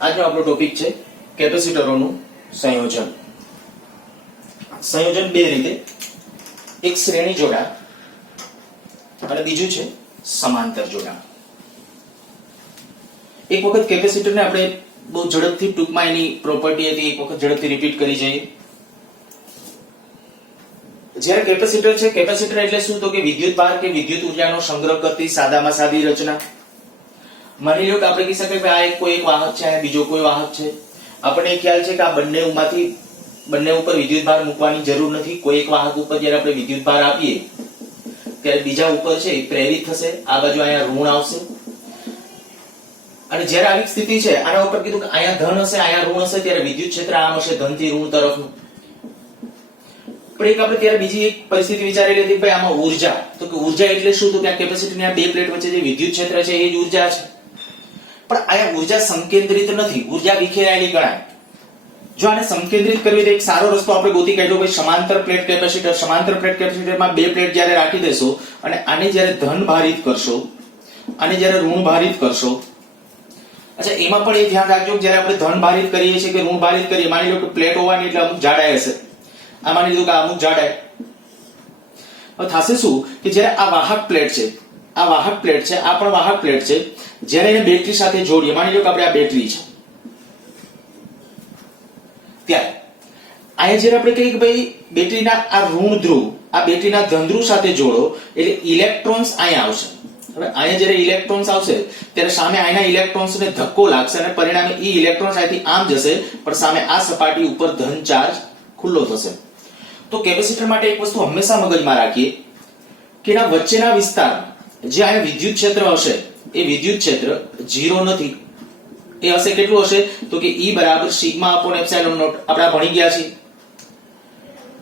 આજનો આપણો ટોપિક છે કેપેસિટરોનું સંયોજન. સંયોજન બે રીતે, એક શ્રેણી જોડાણ અને બીજું છે સમાંતર જોડાણ. એક વખત કેપેસિટરને આપણે બહુ ઝડપથી ટૂંકમાં એની પ્રોપર્ટી હતી એક વખત ઝડપથી રિપીટ કરી જઈએ. જ્યારે કેપેસિટર છે, કેપેસિટર એટલે શું? તો કે વિદ્યુત ભાર કે વિદ્યુત ઉર્જાનો સંગ્રહ કરતી સાદામાં સાદી રચના. માની લો કે આપણે કહી શકીએ કે આ કોઈ એક વાહક છે અને બીજો કોઈ વાહક છે. આપણને ખ્યાલ છે કે આ બંને ઉપર વિદ્યુત ભાર મૂકવાની જરૂર નથી. કોઈ એક વાહક ઉપર જ્યારે આપણે વિદ્યુત ભાર આપીએ ત્યારે બીજા ઉપર છે પ્રેરિત થશે, આ બાજુ અહીંયા ઋણ આવશે. અને જ્યારે આવી સ્થિતિ છે, આના ઉપર કીધું કે અહીંયા ધન હશે અહીંયા ઋણ હશે, ત્યારે વિદ્યુત ક્ષેત્ર આમ હશે ધનથી ઋણ તરફનું. પણ એક આપણે ત્યારે બીજી એક પરિસ્થિતિ વિચારી લીધી ભાઈ આમાં ઊર્જા, તો કે ઊર્જા એટલે શું? તો કે આ કેપેસિટરની આ બે પ્લેટ વચ્ચે જે વિદ્યુત ક્ષેત્ર છે એ જ ઊર્જા છે. પણ અહીંયા ઊર્જા સંકેન્દ્રિત નથી, ઊર્જા વિખેરાયેલી ગણાય. જો આને સંકેન્દ્રિત કરવી તો એક સારો રસ્તો આપણે ગોતી કાઢ્યો ભાઈ સમાંતર પ્લેટ કેપેસિટર. સમાંતર પ્લેટ કેપેસિટરમાં બે પ્લેટ જ્યારે રાખી દેશો અને આને જ્યારે ધન ભારિત કરશો, આને જ્યારે ઋણ ભારિત કરશો. અચ્છા, એમાં પણ એ ધ્યાન રાખજો જ્યારે આપણે ધન ભારિત કરીએ છીએ કે ઋણ ભારિત કરીએ, માની લો કે પ્લેટ હોવાની એટલે અમુક જાડાઈ હશે. આ માની લીધું કે અમુક જાડાઈ. હવે થશે શું કે જ્યારે આ વાહક પ્લેટ છે, આ વાહક પ્લેટ છે, આ પણ વાહક પ્લેટ છે, જ્યારે એને બેટરી સાથે જોડીએ, માની લો કે આપણે આ બેટરી છે, ત્યારે અહીંયા જ્યારે આપણે કહીએ કે ભાઈ બેટરીના આ ઋણ ધ્રુવ આ બેટરીના ધન ધ્રુવ સાથે જોડો એટલે ઇલેક્ટ્રોન્સ અહીંયા આવશે. હવે અહીંયા જ્યારે ઇલેક્ટ્રોન્સ આવશે ત્યારે સામે અહીંના ઇલેક્ટ્રોન્સને ધક્કો લાગશે અને પરિણામે ઈ ઇલેક્ટ્રોન્સ અહીંથી આમ જશે, પણ સામે આ સપાટી ઉપર ધન ચાર્જ ખુલ્લો થશે. તો કેપેસિટર માટે એક વસ્તુ હંમેશા મગજમાં રાખીએ કે એના વચ્ચેના વિસ્તારમાં જે અહીંયા વિદ્યુત ક્ષેત્ર હશે એ વિદ્યુત ક્ષેત્ર 0 નથી. એ હશે કેટલું હશે? તો કે E બરાબર સિગ્મા અપોન એપ્સિલોન નોટ. આપણે ભણી ગયા છીએ.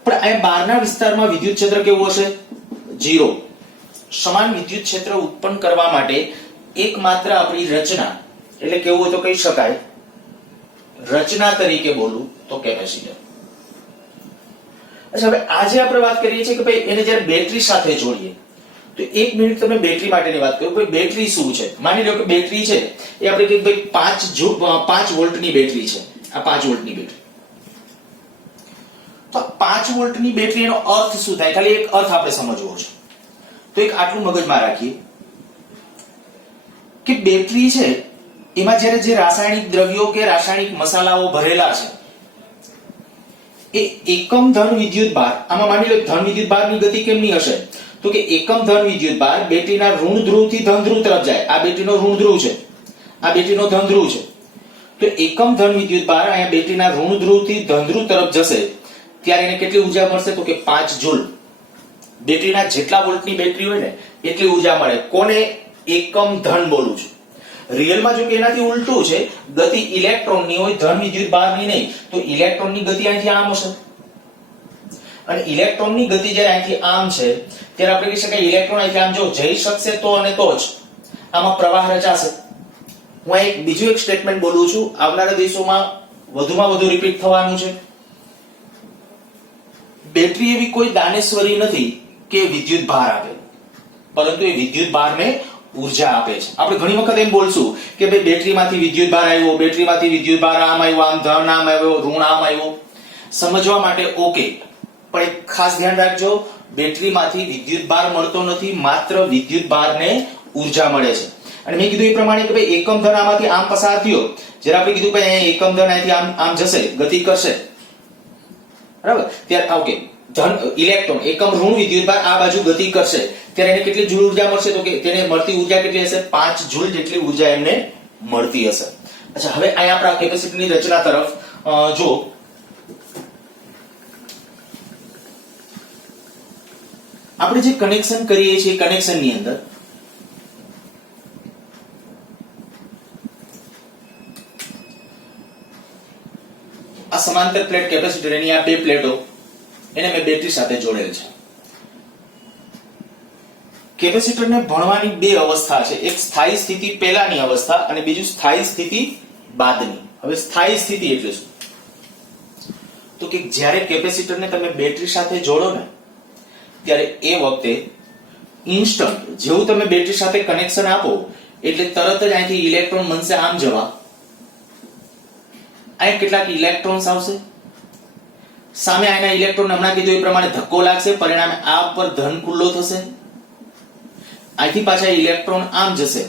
પણ અહીંયા બહારના વિસ્તારમાં વિદ્યુત ક્ષેત્ર કેવું હશે? 0. સમાન વિદ્યુત ક્ષેત્ર ઉત્પન્ન કરવા માટે એકમાત્ર આપણી રચના એટલે કેવું હોય તો કહી શકાય રચના તરીકે બોલું તો કેપેસિટર. અચ્છા, હવે આજે આપણે વાત કરીએ છીએ કે ભાઈ એને જ્યારે બેટરી સાથે જોડીએ તો એક મિનિટ તમે બેટરી માટેની વાત કરો. ભાઈ બેટરી શું છે? માની લો કે બેટરી છે એ આપણે કહીએ ભાઈ 5 વોલ્ટની બેટરી છે. આ 5 વોલ્ટની બેટરી. તો 5 વોલ્ટની બેટરીનો અર્થ શું થાય? ખાલી એક અર્થ આપણે સમજવો છે. તો એક આટલું મગજમાં રાખીએ કે બેટરી છે એમાં જ્યારે જે રાસાયણિક દ્રવ્યો કે રાસાયણિક મસાલાઓ ભરેલા છે એ એકમ ધન વિદ્યુત ભાર, આમાં માની લો ધન વિદ્યુત ભારની ગતિ કેમની હશે? તો કે એકમ ધન વિદ્યુત ભાર બેટરીના ઋણ ધ્રુવથી ધન ધ્રુવ તરફ જાય. આ બેટરીનો ઋણ ધ્રુવ છે, આ બેટરીનો ધન ધ્રુવ છે. તો એકમ ધન વિદ્યુત ભાર અહીંયા બેટરીના ઋણ ધ્રુવથી ધન ધ્રુવ તરફ જશે ત્યારે એને કેટલી ઊર્જા મળશે? તો કે 5 જૂલ. બેટરીના જેટલા વોલ્ટની બેટરી હોય ને એટલી ઊર્જા મળે. કોને? એકમ ધન બોલું છું. રિયલમાં જો કે એનાથી ઉલટું છે, ગતિ ઇલેક્ટ્રોનની હોય ધન વિદ્યુત ભારની નહીં. તો ઇલેક્ટ્રોનની ગતિ અહીંથી આમ હશે અને ઇલેક્ટ્રોનની ગતિ જ્યારે અહીંથી આમ છે ત્યારે આપણે કહી શકાય ઇલેક્ટ્રોન અહીંથી આમ જો જઈ શકશે તો અને તો જ આમાં પ્રવાહ રચાશે. હું એક બીજું એક સ્ટેટમેન્ટ બોલું છું, આવનારા દિવસોમાં વધુમાં વધુ રિપીટ થવાનું છે. બેટરી એવી કોઈ દાનેશ્વરી નથી કે વિદ્યુત ભાર આપે, પરંતુ એ વિદ્યુત ભારને ઊર્જા આપે છે. આપણે ઘણી વખત એમ બોલશું કે ભાઈ બેટરીમાંથી વિદ્યુત ભાર આવ્યો, બેટરીમાંથી વિદ્યુત ભાર આમ આવ્યો, આમ ધન આમ આવ્યો, ઋણ આમ આવ્યો. સમજવા માટે ઓકે, પણ એક ખાસ ધ્યાન રાખજો, બેટરીમાંથી વિદ્યુત ભાર મળતો નથી, માત્ર વિદ્યુત ભારને ઊર્જા મળે છે. અને મેં કીધું એ પ્રમાણે કે ભાઈ એકમ ધન આમાંથી આમ પસાર થયો, જ્યારે આપણે કીધું ભાઈ અહીંયા એકમ ધન અહીંથી આમ જશે, ગતિ કરશે, બરાબર? ત્યારે ઓકે, ધન ઇલેક્ટ્રોન એકમ ઋણ વિદ્યુત ભાર આ બાજુ ગતિ કરશે ત્યારે એને કેટલી જૂલ ઊર્જા મળશે? તો કે તેને મળતી ઊર્જા કેટલી હશે? 5 જૂલ જેટલી ઊર્જા એમને મળતી હશે. અચ્છા, હવે અહીંયા આપણે કેપેસિટરની રચના તરફ જો આપણે જે કનેક્શન કરીએ છીએ કનેક્શનની અંદર આ સમાંતર પ્લેટ કેપેસિટર એની આ બે પ્લેટો એને મેં બેટરી સાથે જોડેલ છે. કેપેસિટરને ભણવાની બે અવસ્થા છે, એક સ્થાયી સ્થિતિ પહેલાની અવસ્થા અને બીજું સ્થાયી સ્થિતિ બાદની. હવે સ્થાયી સ્થિતિ એટલે શું? તો કે જ્યારે કેપેસિટરને તમે બેટરી સાથે જોડો ને ત્યારે એ વખતે ઇન્સ્ટન્ટ જેવું તમે બેટરી સાથે કનેક્શન આપો એટલે તરત જ અહીંથી ઇલેક્ટ્રોન બનશે આમ જવા અહીંયા કેટલાક ઇલેક્ટ્રોન્સ આવશે, સામે આના ઇલેક્ટ્રોન હમણાં કીધું એ પ્રમાણે ધક્કો લાગશે, પરિણામે આ ઉપર ધન ખુલ્લો થશે, અહીંથી પાછા ઇલેક્ટ્રોન આમ જશે,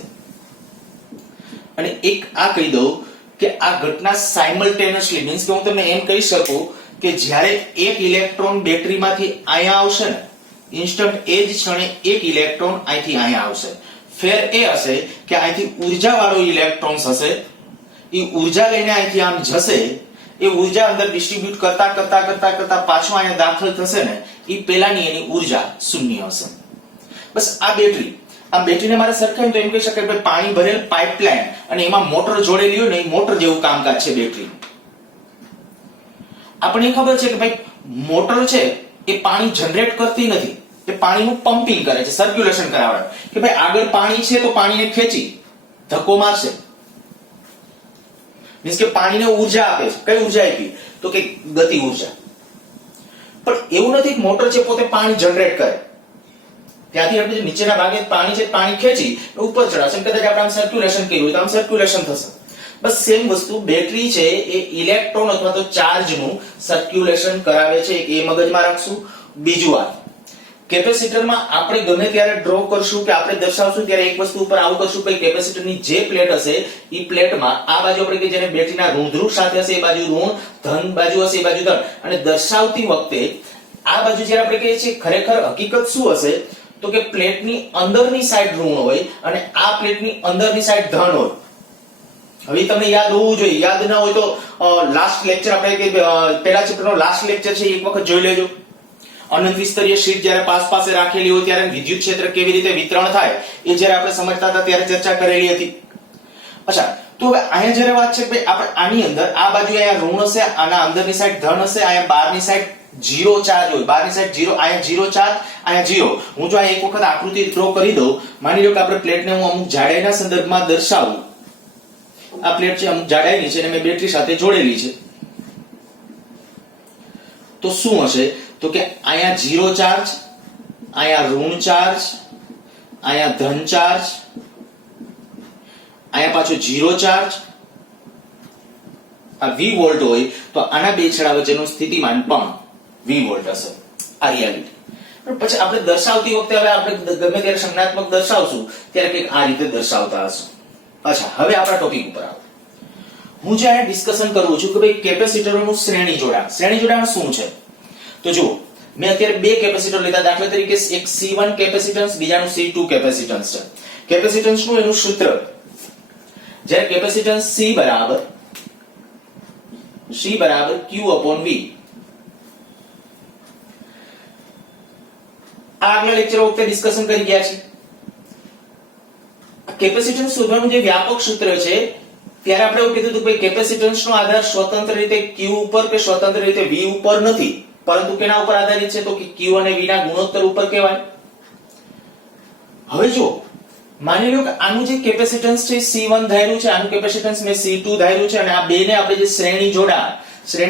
અને એક આ કહી દઉં કે આ ઘટના સાયમલ્ટેનિયસલી મીન્સ કે હું તમને એમ કહી શકું કે જ્યારે એક ઇલેક્ટ્રોન બેટરીમાંથી અહીંયા આવશે ને ઇન્સ્ટન્ટ એ જ ક્ષણે એક ઇલેક્ટ્રોન અહીંથી અહીંયા આવશે. ફેર એ હશે કે અહીંથી ઉર્જા વાળો ઇલેક્ટ્રોન્સ હશે, એ ઉર્જા લઈને અહીંથી આમ જશે, એ ઉર્જા અંદર ડિસ્ટ્રીબ્યુટ કરતા કરતા કરતા કરતા પાછો અહીંયા દાખલ થશે ને એ પેલાની એની ઉર્જા શૂન્ય હશે. બસ આ બેટરીને મારે સરખાવીને તો એમ કહી શકાય કે પાણી ભરેલ પાઇપલાઇન અને એમાં મોટર જોડેલી હોય ને એ મોટર જેવું કામકાજ છે બેટરી. આપણને ખબર છે કે ભાઈ મોટર છે એ પાણી જનરેટ કરતી નથી, એ પાણીનું પમ્પિંગ કરે છે, સર્ક્યુલેશન કરાવે કે ભાઈ આગળ પાણી છે તો પાણીને ખેંચી ધક્કો મારશે, મીન્સ કે પાણીને ઉર્જા આપે છે. કઈ ઉર્જા આપી? તો કે ગતિ ઉર્જા. પણ એવું નથી કે મોટર છે પોતે પાણી જનરેટ કરે, ત્યાંથી આપણે નીચેના ભાગે પાણી છે પાણી ખેંચી ઉપર ચડાવશે, કદાચ આપણે આમ સર્ક્યુલેશન કર્યું તો આમ સર્ક્યુલેશન થશે. બસ સેમ વસ્તુ બેટરી છે એ ઇલેક્ટ્રોન અથવા તો ચાર્જનું સર્ક્યુલેશન કરાવે છે, એ મગજમાં રાખશું. બીજું વાત, કેપેસિટરમાં આપણે ગમે ત્યારે ડ્રો કરશું કે આપણે દર્શાવશું ત્યારે એક વસ્તુ ઉપર આવું કરશું કે કેપેસિટરની જે પ્લેટ હશે એ પ્લેટમાં આ બાજુ આપણે કે જેને બેટરીના ઋણ ધ્રુવ સાથે હશે એ બાજુ ઋણ, ધન બાજુ હશે એ બાજુ ધન, અને દર્શાવતી વખતે આ બાજુ જ્યારે આપણે કહીએ છીએ ખરેખર હકીકત શું હશે તો કે પ્લેટની અંદરની સાઈડ ઋણ હોય અને આ પ્લેટની અંદરની સાઈડ ધન હોય. હવે તમને યાદ હોવું જોઈએ, યાદ ના હોય તો લાસ્ટ લેક્ચર આપણે કે પહેલા ચેપ્ટરનો લાસ્ટ લેક્ચર છે એક વખત જોઈ લેજો. અનંત વિસ્તરીય શીટ જ્યારે પાસે રાખેલી હોય ત્યારે વિદ્યુત ક્ષેત્ર કેવી રીતે વિતરણ થાય એ જ્યારે આપણે સમજતા હતા ત્યારે ચર્ચા કરેલી હતી. અચ્છા, તો હવે અહીંયા જ્યારે વાત છે કે આપણે આની અંદર આ બાજુ અહીંયા ઋણ હશે, આના અંદરની સાઈડ ધન હશે, અહીંયા બહારની સાઈડ ઝીરો ચાર્જ હોય, બહારની સાઈડ ઝીરો, અહીંયા ઝીરો ચાર્જ, અહીંયા ઝીરો. હું જો આ એક વખત આકૃતિ ડ્રો કરી દઉં, માની લો કે આપણે પ્લેટને હું અમુક જાડાઈના સંદર્ભમાં દર્શાવું. આ પ્લેટ છે અમુક જાડાઈની છે અને મેં બેટરી સાથે જોડેલી છે, તો શું હશે તો કે અહીંયા ઝીરો ચાર્જ, અહીંયા ઋણ ચાર્જ, અહીંયા ધન ચાર્જ, અહીંયા પાછો ઝીરો ચાર્જ. આ V વોલ્ટ હોય તો આના બે છેડા વચ્ચેનું સ્થિતિમાન પણ V વોલ્ટ હશે. આ રિયાલિટી. પછી આપણે દર્શાવતી વખતે હવે આપણે ગમે ત્યારે સંજ્ઞાત્મક દર્શાવશું ત્યારે કંઈક આ રીતે દર્શાવતા હશું. અચ્છા, હવે આપણા ટોપિક ઉપર આવો. હું જે અહીંયા ડિસ્કશન કરું છું કે ભાઈ કેપેસિટરોનું શ્રેણી જોડાણ. શ્રેણી જોડાણ શું છે? તો જુઓ, મેં અત્યારે બે કેપેસિટર લીધા, દાખલા તરીકે એક C1 કેપેસિટન્સ, બીજાનું C2 કેપેસિટન્સ છે. કેપેસિટન્સનું એનું સૂત્ર, જ્યારે કેપેસિટન્સ C બરાબર Q/V. આગલા લેક્ચર વખતે ડિસ્કશન કરી ગયા છે. કેપેસિટન્સ શોધવાનું જે વ્યાપક સૂત્ર છે ત્યારે આપણે એવું કીધું કે ભાઈ કેપેસિટન્સનો આધાર સ્વતંત્ર રીતે Q ઉપર કે સ્વતંત્ર રીતે V ઉપર નથી, પરંતુ કેના ઉપર આધારિત છે તો કે Q અને V ના ગુણોત્તર ઉપર કહેવાય. હવે જો માની લો કે આનું જે કેપેસિટન્સ છે C1 ધાર્યું છે, આનું કેપેસિટન્સ મેં C2 ધાર્યું છે, અને આ બેને આપણે જે શ્રેણી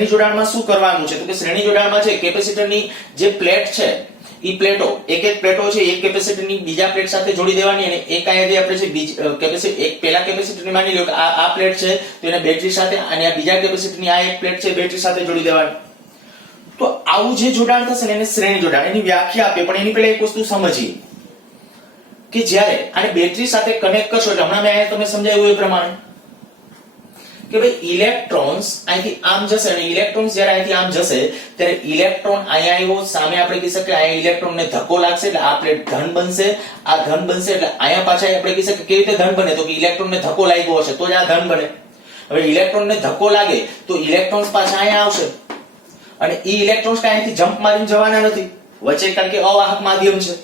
જોડાણમાં શું કરવાનું છે તો કે શ્રેણી જોડાણમાં છે કેપેસિટરની જે પ્લેટ છે ઈ પ્લેટો, એક પ્લેટો છે એક કેપેસિટરની બીજા પ્લેટ સાથે જોડી દેવાની, અને એક અહીંયા જે આપણે છે કેપેસિટર એક પેલા કેપેસિટરની માની લો કે આ પ્લેટ છે તો એને બેટરી સાથે, અને આ બીજા કેપેસિટરની આ એક પ્લેટ છે બેટરી સાથે જોડી દેવાની. તો આવું જે જોડાણ થશે ને એને શ્રેણી જોડાણ, એની વ્યાખ્યા આપે. પણ એની પહેલા એક વસ્તુ સમજીએ કે જ્યારે આને બેટરી સાથે કનેક્ટ કરશો, એટલે હમણાં મેં તમને સમજાવ્યું એ પ્રમાણે કે ભાઈ ઇલેક્ટ્રોન્સ અહીંથી આમ જશે, અને ઇલેક્ટ્રોન્સ જ્યારે અહીંથી આમ જશે ત્યારે ઇલેક્ટ્રોન અહીંયા આવ્યો, સામે આપણે કહી શકીએ અહીંયા ઇલેક્ટ્રોનને ધક્કો લાગશે એટલે આ પ્લેટ ધન બનશે, આ ધન બનશે એટલે અહીંયા પાછા આપણે કહી શકીએ કેવી રીતે ધન બને તો કે ઇલેક્ટ્રોનને ધક્કો લાગ્યો હશે તો જ આ ધન બને. હવે ઇલેક્ટ્રોનને ધક્કો લાગે તો ઇલેક્ટ્રોન્સ પાછા અહીંયા આવશે, અને ઈ ઇલેક્ટ્રોન્સ અહીંથી જમ્પ મારીને જવાના નથી વચ્ચે, કારણ કે અવાહક માધ્યમ છે.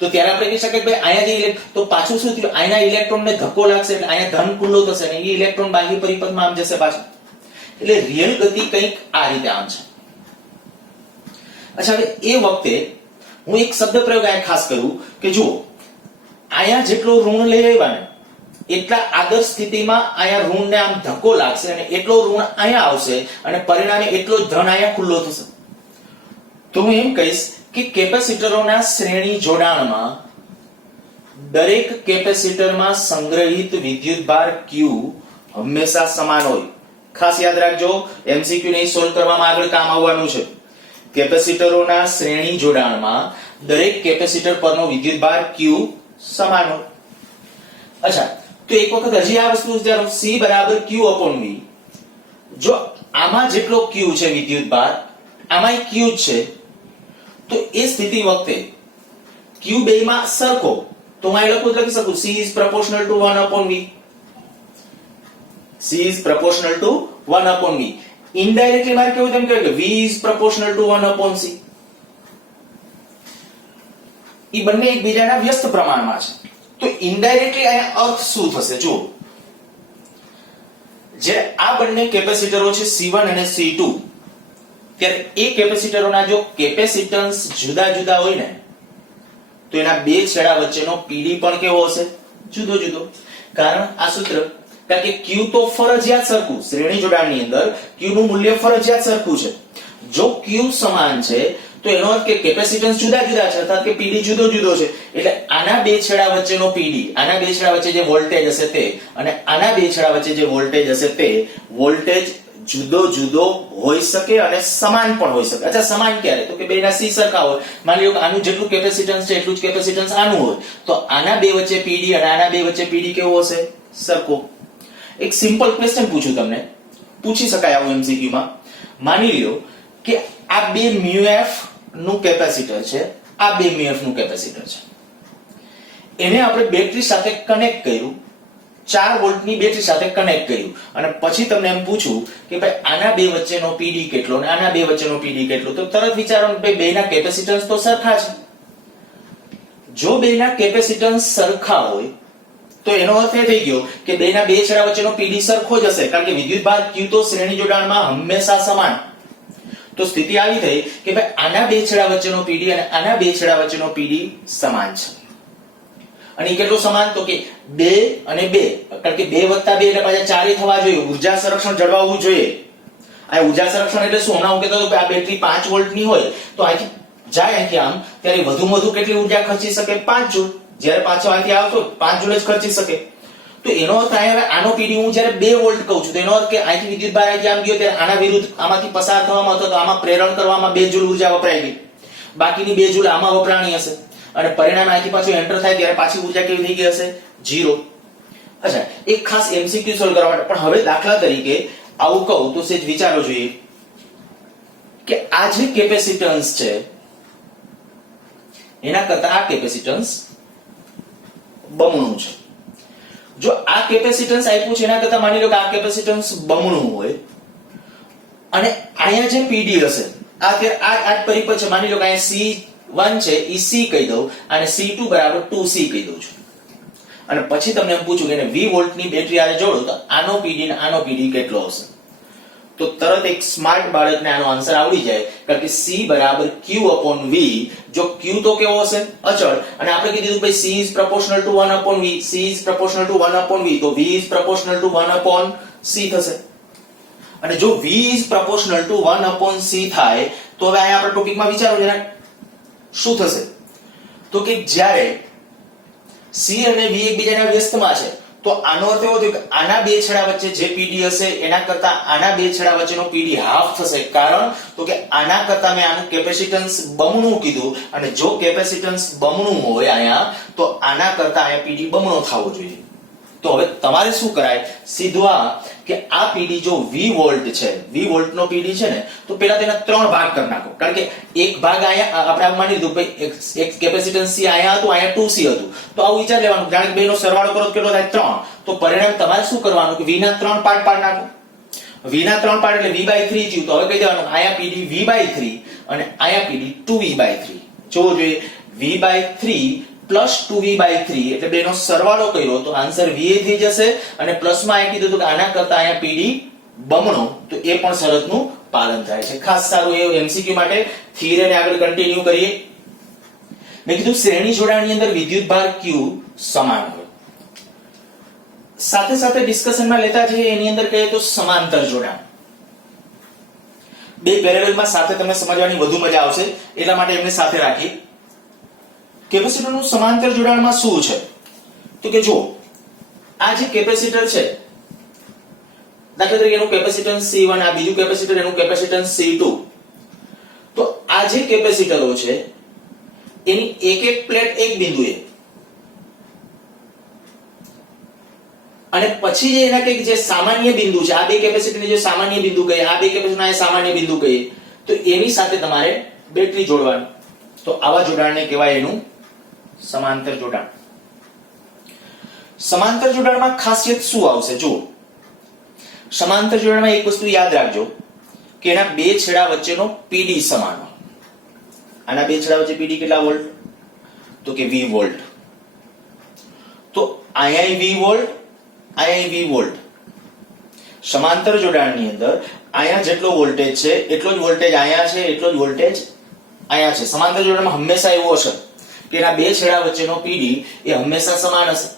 તો ત્યારે આપણે કહી શકીએ કે અહીંયા જે તો પાછું શું થયું, અહીંના ઇલેક્ટ્રોનને ધક્કો લાગશે એટલે અહીંયા ધન ખુલ્લો થશે અને ઈ ઇલેક્ટ્રોન બાહ્ય પરિપથમાં આમ જશે પાછા. એટલે રિયલ ગતિ કંઈક આ રીતે આમ છે. અચ્છા, હવે એ વખતે હું એક શબ્દ પ્રયોગ અહીંયા ખાસ કરું કે જુઓ, અહીંયા જેટલો ઋણ લઈ આવ્યા ને એટલા આદર્શ સ્થિતિમાં અહીંયા ઋણને આમ ધક્કો લાગશે અને એટલો ઋણ અહીંયા આવશે અને પરિણામે એટલો જ ધન અહીંયા ખુલ્લો થશે. તો હું એમ કહીશ કે કેપેસિટરોના શ્રેણી જોડાણમાં દરેક કેપેસિટરમાં સંગ્રહિત વિદ્યુતભાર Q હંમેશા સમાન હોય. ખાસ યાદ રાખજો, એમસીક્યુ ને સોલ્વ કરવામાં આગળ કામ આવવાનું છે. કેપેસિટરોના શ્રેણી જોડાણમાં દરેક કેપેસિટર પરનો વિદ્યુતભાર Q સમાન હોય. અચ્છા, તો એક વખત હજી આ વસ્તુ વિચારો, C બરાબર Q/V. જો આમાં જેટલો Q છે વિદ્યુતભાર, આમાં Q જ છે, તો એ સ્થિતિ વખતે Q બેમાં સરખો, તો હું અહીં લખી શકું C is proportional to 1/V. C is proportional to 1/V. Indirectly મારે કેવું તેમ કહેવાય કે V is proportional to 1/C. ઈ બંને એકબીજાના વ્યસ્ત પ્રમાણમાં છે. તો ઇનડાયરેક્ટલી અહીંયા અર્થ શું થશે? જુઓ, જે આ બંને કેપેસિટરો છે C1 અને C2, ત્યારે એ કેપેસિટરોના જો કેપેસિટન્સ જુદા જુદા હોય ને, તો એના બે છેડા વચ્ચેનો પીડી પણ કેવો હશે? જુદો જુદો. કારણ આ સૂત્ર, કારણ કે Q તો ફરજિયાત સરખું, શ્રેણી જોડાણની અંદર Q નું મૂલ્ય ફરજિયાત સરખું છે. જો Q સમાન છે તો એનો અર્થ કે કેપેસિટન્સ જુદા જુદા છે, અર્થાત કે પીડી જુદો જુદો છે. એટલે આના બે છેડા વચ્ચેનો પીડી, આના બે છેડા વચ્ચે જે વોલ્ટેજ હશે તે, અને આના બે છેડા વચ્ચે જે વોલ્ટેજ હશે તે વોલ્ટેજ જુદો જુદો હોઈ શકે અને સમાન પણ હોઈ શકે. અચ્છા, સમાન ક્યારે? તો કે બેના C સરખા હોય. માની લો કે આનું જેટલું કેપેસિટન્સ છે એટલું જ કેપેસિટન્સ આનું હોય, તો આના બે વચ્ચે પીડી અને આના બે વચ્ચે પીડી કેવો હશે? સરખો. એક સિમ્પલ ક્વેશ્ચન પૂછું તમને, પૂછી શકાય આવું એમસીક્યુ માં. માની લ્યો કે આ બે μF નું કેપેસિટર છે, આ બે μF નું કેપેસિટર છે. એને આપણે બેટરી સાથે કનેક્ટ કર્યું, 4 વોલ્ટની બેટરી સાથે કનેક્ટ કર્યું, અને પછી તમને એમ પૂછું કે ભાઈ આના બે વચ્ચેનો પીડી કેટલો અને આના બે વચ્ચેનો પીડી કેટલો, તો તરત વિચારો કે ભાઈ બેના કેપેસિટન્સ તો સરખા છે. જો બેના કેપેસિટન્સ સરખા હોય તો એનો અર્થ એ થઈ ગયો કે બેના બે છેડા વચ્ચેનો પીડી સરખો જ હશે, કારણ કે વિદ્યુતભાર Q તો શ્રેણી જોડાણમાં હંમેશા સમાન. તો સ્થિતિ આવી થઈ કે ભાઈ આના બે છેડા વચ્ચેનો પીડી અને આના બે છેડા વચ્ચેનો પીડી સમાન છે. અને કેટલો સમાન? તો કે 2 અને 2, કારણ કે 2 + 2 એટલે પાછા 4 થવા જોઈએ. ઊર્જા સંરક્ષણ જળવાવું જોઈએ. આ ઊર્જા સંરક્ષણ એટલે શું? હમણાં હું કહેતો હતો કે આ બેટરી 5 વોલ્ટની હોય તો અહીંથી જાય અહીંથી આમ, ત્યારે વધુમાં વધુ કેટલી ઊર્જા ખર્ચી શકે? 5 જૂલ. જ્યારે પાછો અહીંથી આવતો 5 જૂલ જ ખર્ચી શકે. તો એનો અર્થ હવે આનો પીડી હું જ્યારે 2 વોલ્ટ કહું છું, તો એનો અર્થ કે અહીંથી વિદ્યુતભાર અહીંથી આમ ગયો ત્યારે આના વિરુદ્ધ આમાંથી પસાર થવામાં હતો, તો આમાં પ્રેરણ કરવામાં 2 જૂલ ઊર્જા વપરાઈ ગઈ. બાકીની 2 જૂલ આમાં વપરાણી હશે, અને પરિણામે અહીંથી પાછું એન્ટર થાય ત્યારે પાછી ઊર્જા કેવી થઈ ગઈ હશે? 0. અચ્છા, એક ખાસ એમસીક્યુ સોલ્વ કરવા માટે, પણ હવે દાખલા તરીકે આવું કહું તો સેજ વિચારો જોઈએ કે આ જે કેપેસિટન્સ છે એના કરતા આ કેપેસિટન્સ બમણું છે. જો આ કેપેસિટન્સ આપ્યું છે એના કરતા માની લો કે આ કેપેસિટન્સ બમણું હોય, અને અહીંયા જે પીડી હશે, આ પરિપથ છે, માની લો કે અહીંયા C1 છે એ C કહી દઉં અને C2 બરાબર 2C કહી દઉં છું, અને પછી તમને એમ પૂછું કે 20 વોલ્ટની બેટરી આને જોડો તો આનો પીડી અને આનો પીડી કેટલો હશે? તો તરત એક સ્માર્ટ બાળકને આનો આન્સર આવડી જાય, કારણ કે C બરાબર Q/V. જો Q તો કેવો હશે? અચળ. અને આપણે કીધું ભાઈ C is proportional to 1/V. C is proportional to 1/V, તો V is proportional to 1/C થશે. અને જો V is proportional to 1/C થાય તો હવે અહીંયા આપણે ટોપિકમાં વિચારો જરા શું થશે? તો કે જ્યારે C અને V એકબીજાના વ્યસ્તમાં છે, તો આનો અર્થ એવો થયો કે આના બે છેડા વચ્ચે જે પીડી હશે એના કરતા આના બે છેડા વચ્ચેનો પીડી હાફ થશે. કારણ તો કે આના કરતા મેં આનું કેપેસિટન્સ બમણું કીધું, અને જો કેપેસિટન્સ બમણું હોય અહીંયા, તો આના કરતા અહીંયા પીડી બમણો થવો જોઈએ. તો હવે તમારે શું કરાય? સીધું આ કે આ પીડી જો V વોલ્ટ છે, V વોલ્ટનો પીડી છે ને, તો પહેલા તેના 3 ભાગ કરી નાખો. કારણ કે એક ભાગ અહીંયા આપણે માની લીધું ભાઈ એક કેપેસિટન્સ C અહીંયા હતું, અહીંયા 2C હતું, તો આવું વિચાર લેવાનું, કારણ કે બેનો સરવાળો કરો તો કેટલો થાય? 3. તો પરિણામ તમારે શું કરવાનું કે V ના 3 પાર્ટ પાડી નાખો. V ના 3 પાર્ટ એટલે V/3 થયું. તો હવે કહી દેવાનું અહીંયા પીડી V/3 અને અહીંયા પીડી 2V/3. જોવો જોઈએ, V/3 પ્લસ 2V/3 એટલે બેનો સરવાળો કર્યો તો આન્સર VA થઈ જશે, અને પ્લસમાં એ કીધું કે આના કરતા અહીંયા પીડી બમણો, તો એ પણ શરતનું પાલન થાય છે. ખાસ સારું એ એમસીક્યુ માટે. થિયરીને આગળ કન્ટિન્યુ કરીએ. મેં કીધું શ્રેણી જોડાણની અંદર વિદ્યુતભાર Q સમાન હોય. સાથે સાથે ડિસ્કશનમાં લેતા જઈએ એની અંદર કહીએ તો સમાંતર જોડાણ. બે પેરેલલમાં સાથે તમને સમજવાની વધુ મજા આવશે એટલા માટે એમને સાથે રાખી. કેપેસિટરનું સમાંતર જોડાણમાં શું છે? તો કે જો આ જે કેપેસિટર છે, દાખલા તરીકે એનું કેપેસિટન્સ C1, આ બીજું કેપેસિટર એનું કેપેસિટન્સ C2. તો આ જે કેપેસિટરો છે એની એક એક પ્લેટ એક બિંદુએ અને પછી જે એના કંઈક જે સામાન્ય બિંદુ છે, આ બે કેપેસિટરને જે સામાન્ય બિંદુ કહીએ, આ બે કેપેસિટરના સામાન્ય બિંદુ કહીએ, તો એની સાથે તમારે બેટરી જોડવાની. તો આવા જોડાણને કહેવાય એનું સમાંતર જોડાણ. સમાંતર જોડાણમાં ખાસિયત શું આવશે? જુઓ, સમાંતર જોડાણમાં એક વસ્તુ યાદ રાખજો કે એના બે છેડા વચ્ચેનો પીડી સમાન હોય. આના બે છેડા વચ્ચે પીડી કેટલા વોલ્ટ? તો કે V વોલ્ટ. તો અહીંયા V વોલ્ટ, અહીંયા V વોલ્ટ. સમાંતર જોડાણની અંદર અહીંયા જેટલો વોલ્ટેજ છે એટલો જ વોલ્ટેજ અહીંયા છે, એટલો જ વોલ્ટેજ અહીંયા છે. સમાંતર જોડાણમાં હંમેશા એવું હશે કે એના બે છેડા વચ્ચેનો પીડી એ હંમેશા સમાન હશે.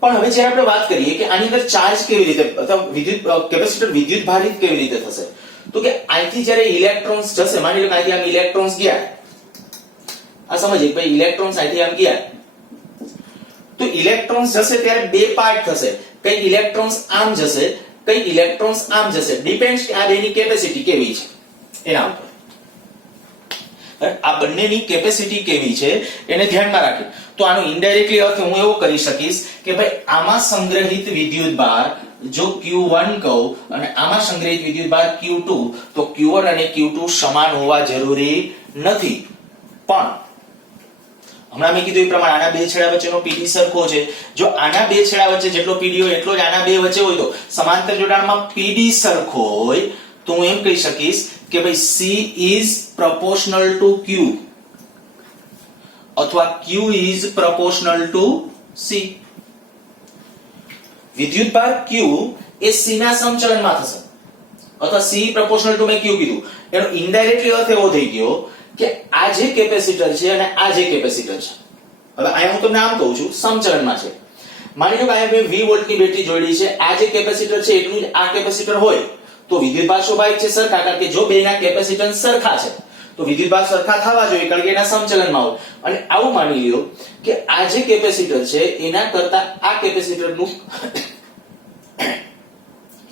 પણ હવે જ્યારે આપણે વાત કરીએ કે આની અંદર ચાર્જ કેવી રીતે અથવા વિદ્યુત કેપેસિટર વિદ્યુત ભારિત કેવી રીતે થશે, તો કે અહીંથી જ્યારે ઇલેક્ટ્રોન્સ જશે, માની લો કે અહીંથી આમ ઇલેક્ટ્રોન્સ ગયા, આ સમજીએ કે ભાઈ ઇલેક્ટ્રોન્સ અહીંથી આમ ગયા, તો ઇલેક્ટ્રોન્સ જશે ત્યારે બે પાર્ટ થશે. કઈ ઇલેક્ટ્રોન્સ આમ જશે, કઈ ઇલેક્ટ્રોન્સ આમ જશે. ડિપેન્ડ્સ કે આ બેની કેપેસિટી કેવી છે એના ઉપર. આ બંનેની કેપેસિટી કેવી છે એને ધ્યાનમાં રાખી તો આનો ઇનડાયરેક્ટલી અર્થ હું એવો કરી શકીશ કે ભાઈ આમાં સંગ્રહિત વિદ્યુત ભાર જો Q1 કહું અને આમાં સંગ્રહિત વિદ્યુત ભાર Q2, તો Q1 અને Q2 સમાન હોવા જરૂરી નથી. પણ હમણાં મેં કીધું એ પ્રમાણે આના બે છેડા વચ્ચેનો પીડી સરખો છે. જો આના બે છેડા વચ્ચે જેટલો પીડી હોય એટલો જ આના બે વચ્ચે હોય, તો સમાંતર જોડાણમાં પીડી સરખો હોય તો હું એમ કહી શકીશ કે ભાઈ C is proportional to Q અથવા Q is proportional to C. વિદ્યુતભાર Q એ C ના સમચલનમાં થશે અથવા C proportional to મેં Q કીધું, એનો ઇનડાયરેક્ટલી અર્થ એવો થઈ ગયો કે આ જે કેપેસિટર છે અને આ જે કેપેસિટર છે, હવે અહીંયા હું તમને આમ કહું છું સમચલનમાં છે. માની લો કે અહીંયા V વોલ્ટની બેટરી જોડી છે, આ જે કેપેસિટર છે એટલું જ આ કેપેસિટર હોય તો વિદ્યુતભાર સ્વાભાવિક છે સરખા, કારણ કે જો બેના કેપેસિટન્સ સરખા છે તો વિદ્યુતભાર સરખા થવા જોઈએ કારણ કે એના સમચલનમાં હોય. અને આવું માની લ્યો કે આ જે કેપેસિટર છે એના કરતા આ કેપેસિટરનું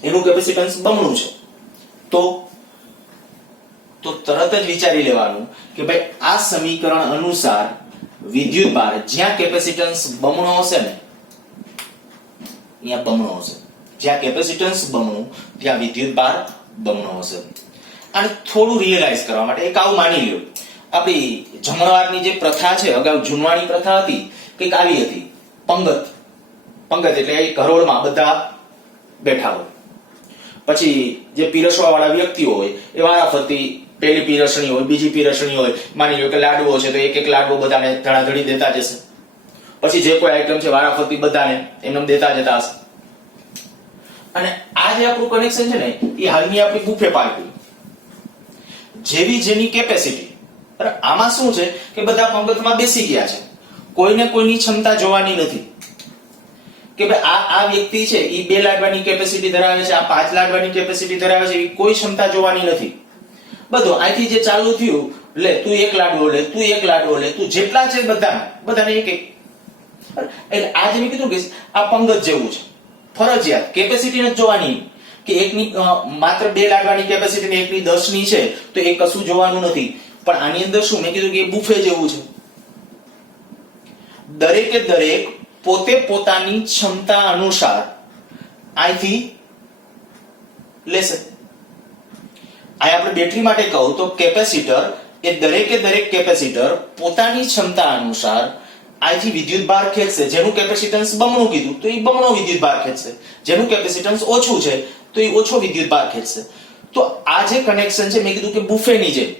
એનું કેપેસિટન્સ બમણું છે, તો તરત જ વિચારી લેવાનું કે ભાઈ આ સમીકરણ અનુસાર વિદ્યુતભાર જ્યાં કેપેસિટન્સ બમણો હશે ને અહીંયા બમણો હશે, જ્યાં કેપેસિટન્સ બમણું ત્યાં વિદ્યુતભાર બમણો હશે. અને થોડું રિયલાઇઝ કરવા માટે એક આવું માની લ્યો, આપણી જમણવારની જે પ્રથા છે, અગાઉ જૂનવાણી પ્રથા હતી કંઈક આવી હતી, પંગત. પંગત એટલે એક હરોળમાં બધા બેઠા હોય, પછી જે પીરસવા વાળા વ્યક્તિઓ હોય એ વારાફરતી પહેલી પીરસણી હોય, બીજી પીરસણી હોય, માની લો કે લાડવો છે તો એક એક લાડવો બધાને ધડાધડી દેતા જશે, પછી જે કોઈ આઈટમ છે વારાફરતી બધાને એમને દેતા જતા હશે. અને આ જે આપણું કનેક્શન છે ને એ હાલની આપણી બુફે પાર્ટી, જેવી જેની કેપેસિટી. આમાં શું છે કે બધા પંગતમાં બેસી ગયા છે, કોઈને કોઈની ક્ષમતા જોવાની નથી કે ભાઈ આ વ્યક્તિ છે એ 2 લાડવાની કેપેસિટી ધરાવે છે, આ 5 લાડવાની કેપેસિટી ધરાવે છે, એ કોઈ ક્ષમતા જોવાની નથી. બધું અહીંથી જે ચાલુ થયું, લે તું એક લાડવો લે, તું એક લાડવો લે, તું જેટલા છે બધાને એક એક. એટલે આ જે મેં કીધું કે આ પંગત જેવું છે, ફરજિયાત કેપેસિટી નથી જોવાની કે એકની માત્ર 2 લાડવાની કેપેસિટી ને એકની 10 ની છે તો એ કશું જોવાનું નથી. પણ આની અંદર શું મેં કીધું કે બુફે જેવું છે, દરેકે દરેક પોતે પોતાની ક્ષમતા અનુસાર અહીંથી લેશે. અહીં આપણે બેટરી માટે કહું તો કેપેસિટર એ દરેકે દરેક કેપેસિટર પોતાની ક્ષમતા અનુસાર અહીંથી વિદ્યુતભાર ખેંચશે. જેનું કેપેસિટન્સ બમણું કીધું તો એ બમણો વિદ્યુતભાર ખેંચશે, જેનું કેપેસિટન્સ ઓછું છે તો એ ઓછો વિદ્યુતભાર ખેંચશે. તો આ જે કનેક્શન છે મેં કીધું કે બુફેની જેમ,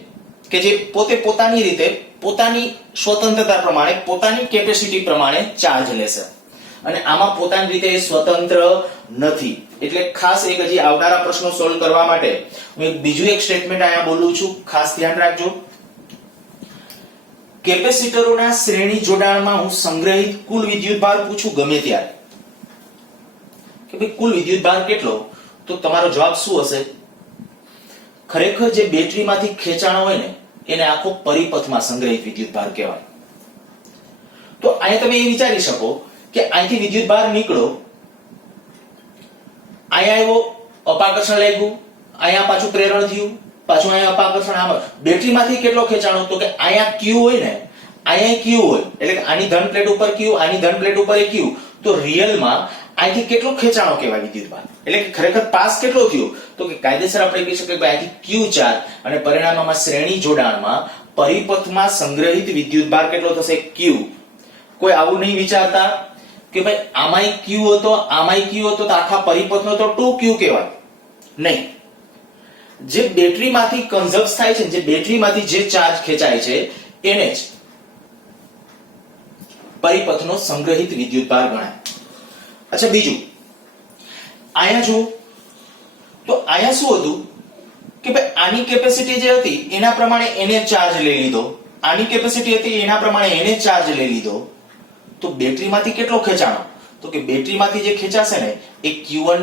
કે જે પોતે પોતાની રીતે પોતાની સ્વતંત્રતા પ્રમાણે પોતાની કેપેસિટી પ્રમાણે ચાર્જ લેશે. અને આમાં પોતાની રીતે સ્વતંત્ર નથી. એટલે ખાસ એક હજી આવનારા પ્રશ્નો સોલ્વ કરવા માટે હું એક બીજું એક સ્ટેટમેન્ટ અહીંયા બોલું છું, ખાસ ધ્યાન રાખજો. કેપેસિટરોના શ્રેણી જોડાણમાં હું સંગ્રહિત કુલ વિદ્યુતભાર પૂછું ગમે ત્યારે કે ભાઈ કુલ વિદ્યુતભાર કેટલો, તો તમારો જવાબ શું હશે? ખરેખર જે બેટરીમાંથી ખેંચાણ હોય ને એને આખો પરિપથમાં સંગ્રહિત વિદ્યુતભાર કહેવાય. તો અહીંયા તમે એ વિચારી શકો કે અહીંથી વિદ્યુતભાર નીકળો અહીંયા આવ્યો અપાકર્ષણ લાગ્યું, અહીંયા પાછું પ્રેરણ થયું, પાછું અહીંયા અપાકર્ષણ. આમ બેટરીમાંથી કેટલો ખેંચાણો? તો કે અહીંયા Q હોય ને, અહીંયા Q હોય એટલે કે આની ધન પ્લેટ ઉપર Q, આની ધન પ્લેટ ઉપર Q, તો રિયલમાં અહીંથી કેટલો ખેંચાણો કહેવાય વિદ્યુતભાર? એટલે કે ખરેખર પાસ કેટલો થયો? તો કે કાયદેસર આપણે કહી શકીએ કે અહીંથી Q ચાર્જ અને પરિણામમાં શ્રેણી જોડાણમાં પરિપથમાં સંગ્રહિત વિદ્યુતભાર કેટલો થશે? Q. કોઈ આવું નહીં વિચારતા કે ભાઈ આમાંય Q હતો, આમાંય Q હતો તો આખા પરિપથનો તો 2Q કહેવાય. નહીં, જે બેટરીમાંથી કન્ઝર્વ થાય છે, જે બેટરીમાંથી જે ચાર્જ ખેંચાય છે એને જ પરિપથનો સંગ્રહિત વિદ્યુતભાર ગણાય. અચ્છા, બીજું અહીંયા જુઓ તો અહીંયા શું હતું કે ભાઈ આની કેપેસિટી જે હતી એના પ્રમાણે એને ચાર્જ લઈ લીધો, આની કેપેસિટી હતી એના પ્રમાણે એને ચાર્જ લઈ લીધો, તો બેટરીમાંથી કેટલો ખેંચાણો? તો કે બેટરીમાંથી જે ખેંચાશે ને એ Q1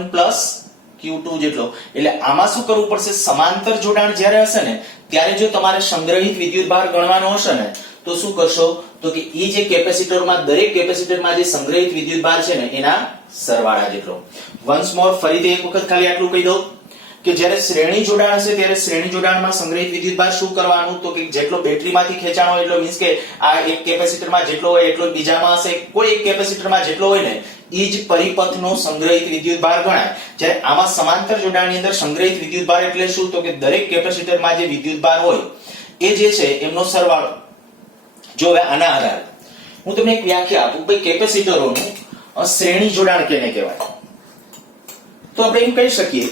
Q2 જેટલો. એટલે આમાં શું કરવું પડશે? સમાંતર જોડાણ જ્યારે હશે ને ત્યારે જો તમારે સંગ્રહિત વિદ્યુતભાર ગણવાનો હશે ને તો શું કરશો? તો કે એ જે કેપેસિટરમાં, દરેક કેપેસિટરમાં જે સંગ્રહિત વિદ્યુતભાર છે ને એના સરવાળા જેટલો. વન્સ મોર, ફરીથી એક વખત ખાલી આટલું કહી દઉં કે જ્યારે શ્રેણી જોડાણ હશે ત્યારે શ્રેણી જોડાણમાં સંગ્રહિત વિદ્યુતભાર શું કરવાનું? તો કે જેટલો બેટરીમાંથી ખેંચાણો હોય એટલો, મીન્સ કે આ એક કેપેસિટરમાં જેટલો હોય એટલો બીજામાં હશે, કોઈ એક કેપેસિટરમાં જેટલો હોય ને એ જ પરિપથનો સંગ્રહિત વિદ્યુતભાર ગણાય. જ્યારે આમાં સમાંતર જોડાણની અંદર સંગ્રહિત વિદ્યુતભાર એટલે શું? તો કે દરેક કેપેસિટરમાં જે વિદ્યુતભાર હોય એ જે છે એમનો સરવાળો. જો હવે આના આધારે હું તમને એક વ્યાખ્યા આપું, ભાઈ કેપેસિટરોનું શ્રેણી જોડાણ કેને કહેવાય? તો આપણે એમ કહી શકીએ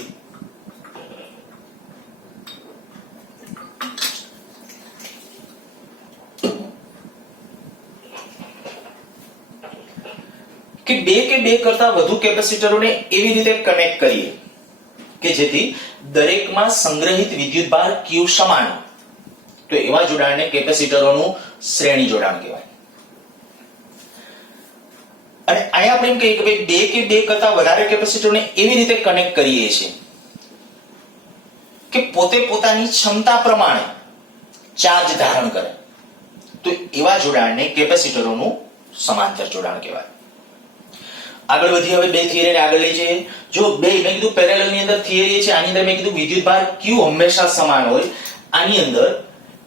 કે બે કરતા વધુ કેપેસિટરોને એવી રીતે કનેક્ટ કરીએ કે જેથી દરેકમાં સંગ્રહિત વિદ્યુતભાર Q સમાન હોય, તો એવા જોડાણને કેપેસિટરોનું શ્રેણી જોડાણ કહેવાય. અને અહીંયા આપણે એમ કહીએ કે ભાઈ બે કરતા વધારે કેપેસિટરને એવી રીતે કનેક્ટ કરીએ છીએ કે પોતે પોતાની ક્ષમતા પ્રમાણે ચાર્જ ધારણ કરે, તો એવા જોડાણને કેપેસિટરોનું સમાંતર જોડાણ કહેવાય. આગળ વધી, હવે બે થિયરીને આગળ લઈ જઈએ. જો બે મેં કીધું પેરેલલ ની અંદર થિયરી છે, આની અંદર મેં કીધું વિદ્યુતભાર Q હંમેશા સમાન હોય. આની અંદર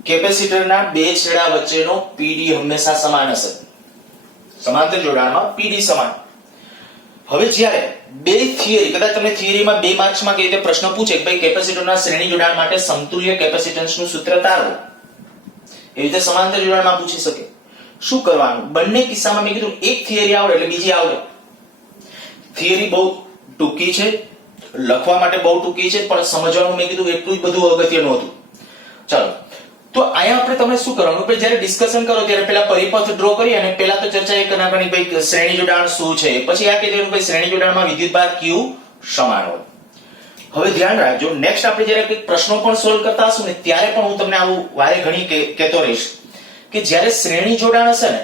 કેપેસિટરના બે છેડા વચ્ચેનો PD હંમેશા સમાન હશે. સમાંતર જોડાણમાં PD સમાન. હવે જ્યારે બે થિયરી, કદાચ તમને થિયરીમાં 2 માર્ક્સમાં કે રીતે પ્રશ્ન પૂછે કે ભાઈ કેપેસિટરના શ્રેણી જોડાણ માટે સમતુલ્ય કેપેસિટન્સનું સૂત્ર તારવો, એ રીતે સમાંતર જોડાણમાં પૂછી શકે. શું કરવાનું? બંને કિસ્સામાં મેં કીધું એક થિયરી આવડે એટલે બીજી આવડે. થિયરી બહુ ટૂંકી છે, લખવા માટે બહુ ટૂંકી છે, પણ સમજવાનું મેં કીધું એટલું જ બધું અગત્યનું હતું. ચાલો, તો અહીંયા આપણે તમે શું કરવાનું? કે જ્યારે ડિસ્કશન કરો ત્યારે પહેલા પરિપથ ડ્રો કરી અને પહેલા તો ચર્ચા એ કરવાની ભાઈ શ્રેણી જોડાણ શું છે, પછી આ કહી દેવાનું ભાઈ શ્રેણી જોડાણમાં વિદ્યુતભાર Q સમાન હોય. હવે ધ્યાન રાખજો, નેક્સ્ટ આપણે જ્યારે પ્રશ્નો પણ સોલ્વ કરતા હશું ને ત્યારે પણ હું તમને આવું વારે ઘણી કહેતો રહીશ કે જ્યારે શ્રેણી જોડાણ હશે ને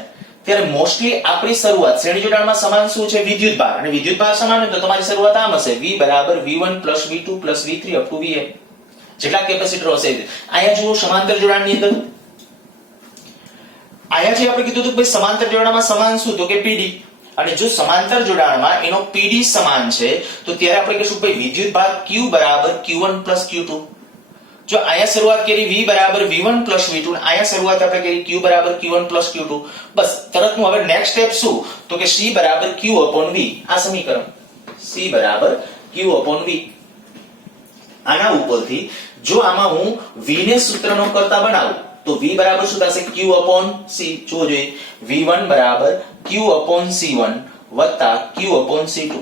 ત્યારે મોસ્ટલી આપણી શરૂઆત શ્રેણી જોડાણમાં સમાન શું છે? વિદ્યુતભાર. અને વિદ્યુતભાર સમાન હોય તો તમારી શરૂઆત આમ હશે, V બરાબર V1 + V2 + V3 up to Vn. જેટલા કેપેસિટરો હશે. અહીંયા જુઓ સમાંતર જોડાણની અંદર અહીંયા જે આપણે કીધું હતું કે ભાઈ સમાંતર જોડાણમાં સમાન શું? તો કે PD. અને જો સમાંતર જોડાણમાં એનો PD સમાન છે તો ત્યારે આપણે કહીશું ભાઈ વિદ્યુતભાર Q બરાબર Q1 + Q2. જો અહીંયા શરૂઆત કરી V બરાબર V1 + V2, અહીંયા શરૂઆત આપણે કરી Q બરાબર Q1 + Q2. બસ તરતનું હવે નેક્સ્ટ સ્ટેપ શું? તો કે C બરાબર Q/V. આ સમીકરણ C બરાબર Q/V. આના ઉપરથી જો આમાં હું V ને સૂત્રનો કરતા બનાવું તો V બરાબર શું થશે? Q/C. જો જોઈએ V1 બરાબર Q/C1 + Q/C2.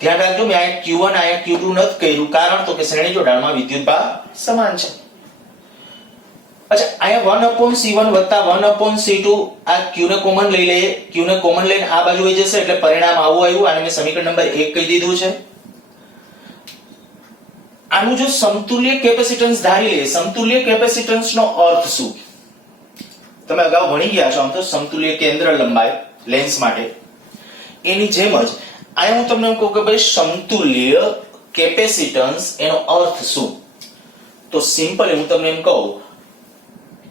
ધ્યાન રાખજો, મેં આ Q1 આ Q2 નથી કર્યું, કારણ તો કે શ્રેણી જોડાણમાં વિદ્યુતભાર સમાન છે. અચ્છા, અહીંયા 1/C1 + 1/C2, આ Q ને કોમન લઈ લઈએ. Q ને કોમન લઈને આ બાજુ આવી જશે એટલે પરિણામ આવું આવ્યું. આને મેં સમીકરણ નંબર 1 કહી દીધું છે. આનું જો સમતુલ્ય કેપેસિટન્સ ધારી લઈએ, સમતુલ્ય કેપેસિટન્સનો અર્થ શું? તમે અગાઉ ભણી ગયા છો આમ તો સમતુલ્ય કેન્દ્ર લંબાઈ લેન્સ માટે. એની જેમ જ અહીંયા હું તમને એમ કહું કે ભાઈ સમતુલ્ય કેપેસિટન્સ એનો અર્થ શું? તો સિમ્પલ હું તમને એમ કહું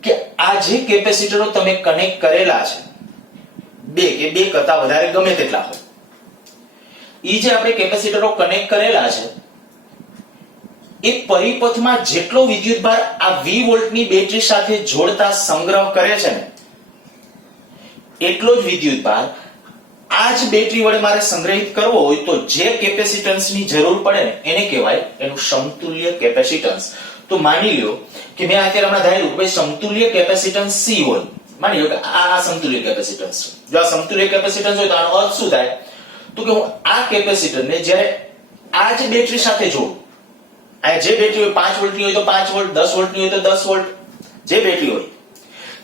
કે આ જે કેપેસિટરો તમે કનેક્ટ કરેલા છે, બે કરતા વધારે ગમે તેટલા હોય, ઈ જે આપણે કેપેસિટરો કનેક્ટ કરેલા છે એ પરિપથમાં જેટલો વિદ્યુતભાર આ V વોલ્ટની બેટરી સાથે જોડતા સંગ્રહ કરે છે ને એટલો જ વિદ્યુતભાર આ જ બેટરી વડે મારે સંગ્રહિત કરવો હોય તો જે કેપેસિટન્સની જરૂર પડે ને એને કહેવાય એનું સમતુલ્ય કેપેસિટન્સ. તો માની લ્યો કે મેં અત્યારે હમણાં ધાર્યું કે ભાઈ સમતુલ્ય કેપેસિટન્સ C હોય. માની લો કે આ સમતુલ્ય કેપેસિટન્સ છે. જો આ સમતુલ્ય કેપેસિટન્સ હોય તો આનો અર્થ શું થાય? તો કે હું આ કેપેસિટરને જ્યારે આ જ બેટરી સાથે જોડું, આ જે બેટરી હોય 5 વોલ્ટની હોય તો 5 વોલ્ટ, 10 વોલ્ટની હોય તો 10 વોલ્ટ, જે બેટરી હોય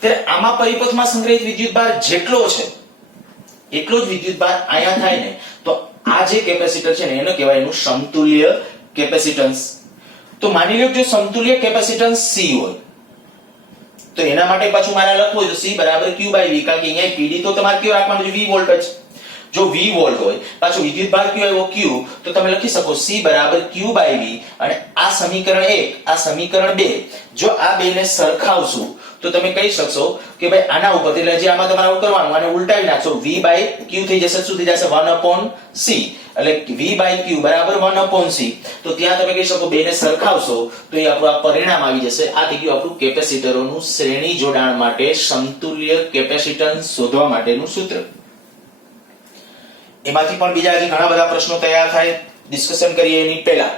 ત્યારે આમાં પરિપથમાં સંગ્રહિત વિદ્યુતભાર જેટલો છે એટલો જ વિદ્યુતભાર અહીંયા થાય ને તો આ જે કેપેસિટર છે ને એને કહેવાય એનું સમતુલ્ય કેપેસિટન્સ. તો માની લો જો સમતુલ્ય કેપેસિટન્સ C હોય તો એના માટે પાછું મારે લખવું હોય તો C બરાબર Q by V, કારણ કે અહીંયા PD તો તમારે કયો રાખવાનું છે? V વોલ્ટ જ. જો V વોલ્ટ હોય પાછું વિદ્યુતભાર કયો આવ્યો Q, તો તમે લખી શકો C બરાબર Q by V. અને આ સમીકરણ 1 આ સમીકરણ 2 જો આ બેને સરખાવશું તો તમે કહી શકશો કે ભાઈ આના ઉપર એટલે જે આમાં તમારે કરવાનું આને ઉલટાવી નાખશો V by Q થઈ જશે, શું થઈ જશે? 1 upon C. એટલે V by Q બરાબર 1 upon C. તો ત્યાં તમે કહી શકો બેને સરખાવશો તો એ આપણું આ પરિણામ આવી જશે. આ થઈ ગયું આપણું કેપેસિટરોનું શ્રેણી જોડાણ માટે સમતુલ્ય કેપેસિટન્સ શોધવા માટેનું સૂત્ર. એમાંથી પણ બીજા હજી ઘણા બધા પ્રશ્નો તૈયાર થાય, ડિસ્કશન કરીએ એની પહેલા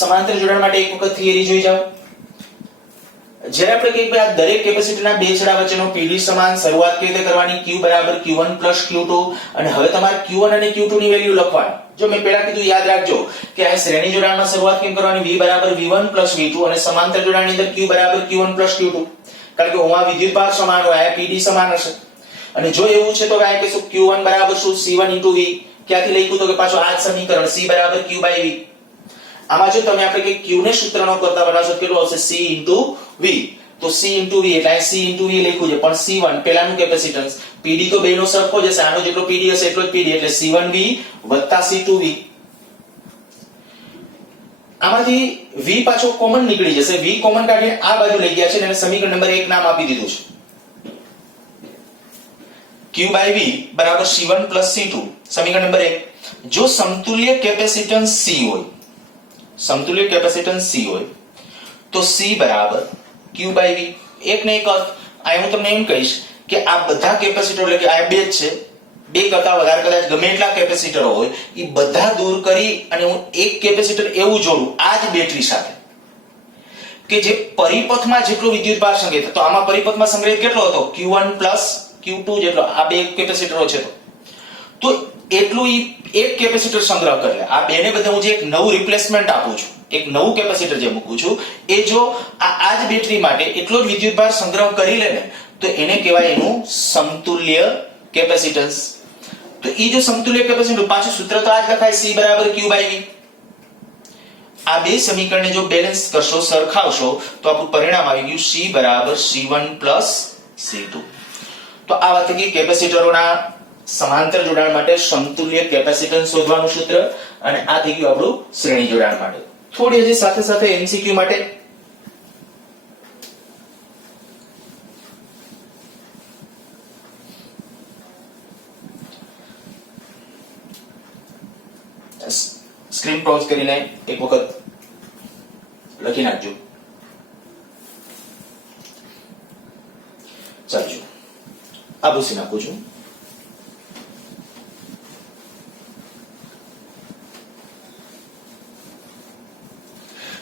સમાંતર જોડાણ માટે એક વખત થિયરી જોઈ જાઓ. જ્યારે આપણે કહીએ કે આ દરેક કેપેસિટરના બે છેડા વચ્ચેનો PD સમાન શરૂઆત કેવી રીતે કરવાની? Q બરાબર Q1 Q2. અને હવે તમારે Q1 અને Q2 ની વેલ્યુ લખવાની. જો મેં પહેલા કીધું યાદ રાખજો કે આ શ્રેણી જોડાણમાં શરૂઆત કેમ કરવાની? V બરાબર V1 V2 અને સમાંતર જોડાણની અંદર Q બરાબર Q1 Q2. કારણ કે ઓમાં વિદ્યુતભાર સમાન હોય, આ PD સમાન હશે. અને જો એવું છે તો આ કહીશું Q1 બરાબર શું? C1 * V. ક્યાંથી લખ્યું તો કે પાછું આ જ સમીકરણ C બરાબર Q by V. આમાં જો તમે આપણે કે Q ને સૂત્રનો કરતા બનાવશો કેટલું આવશે? C * V. તો C * V એટલે આ C * V લખ્યું છે, પણ C1 પહેલાનું કેપેસિટન્સ PD તો બેનો સરખો જ હશે, આનો જેટલો PD હશે એટલો જ PD, એટલે C1V + C2V. આમાંથી V પાછો કોમન નીકળી જશે, V કોમન કાઢીને આ બાજુ લઈ ગયા છે અને સમીકરણ નંબર 1 નામ આપી દીધું છે. Q by V બરાબર C1 + C2. સમીકરણ નંબર 1. જો સમતુલ્ય કેપેસિટન્સ C હોય, સમતુલ્ય કેપેસિટન્સ C હોય તો C બરાબર Q by V. એક ને એક અર્થ આ હું તમને એમ કહીશ કે આ બધા કેપેસિટર એટલે કે આ બે જ છે, બે કરતા વધારે કદાચ ગમે એટલા કેપેસિટરો હોય એ બધા દૂર કરી અને હું એક કેપેસિટર એવું જોડું આ જ બેટરી સાથે કે જે પરિપથમાં જેટલો વિદ્યુતભાર સંગ્રહિત, તો આમાં પરિપથમાં સંગ્રહિત કેટલો હતો? Q1 + Q2 જેટલો. આ બે કેપેસિટરો છે તો એટલું એક કેપેસિટર સંગ્રહ કરે. આ બેને બદલે હું જે એક નવું રિપ્લેસમેન્ટ આપું છું, એક નવું કેપેસિટર જે મૂકું છું એ જો આ જ બેટરી માટે એટલો જ વિદ્યુતભાર સંગ્રહ કરી લે ને તો એને કહેવાય એનું સમતુલ્ય કેપેસિટન્સ. તો ઈ જો સમતુલ્ય કેપેસિટર પાછું સૂત્ર તો આ જ લખાય C બરાબર Q by V. આ બે સમીકરણને જો બેલેન્સ કરશો, સરખાવશો તો આપણું પરિણામ આવી ગયું C બરાબર C1 + C2. તો આ વાત થઈ કેપેસિટરોના સમાંતર જોડાણ માટે સમતુલ્ય કેપેસિટન્સ શોધવાનું સૂત્ર, અને આ થઈ ગયું આપણું શ્રેણી જોડાણ માટે. થોડી હજી સાથે સાથે MCQ માટે સ્ક્રીન પોઝ કરીને એક વખત લખી નાખજો. ચાલજો આ ભૂસી નાખું છું.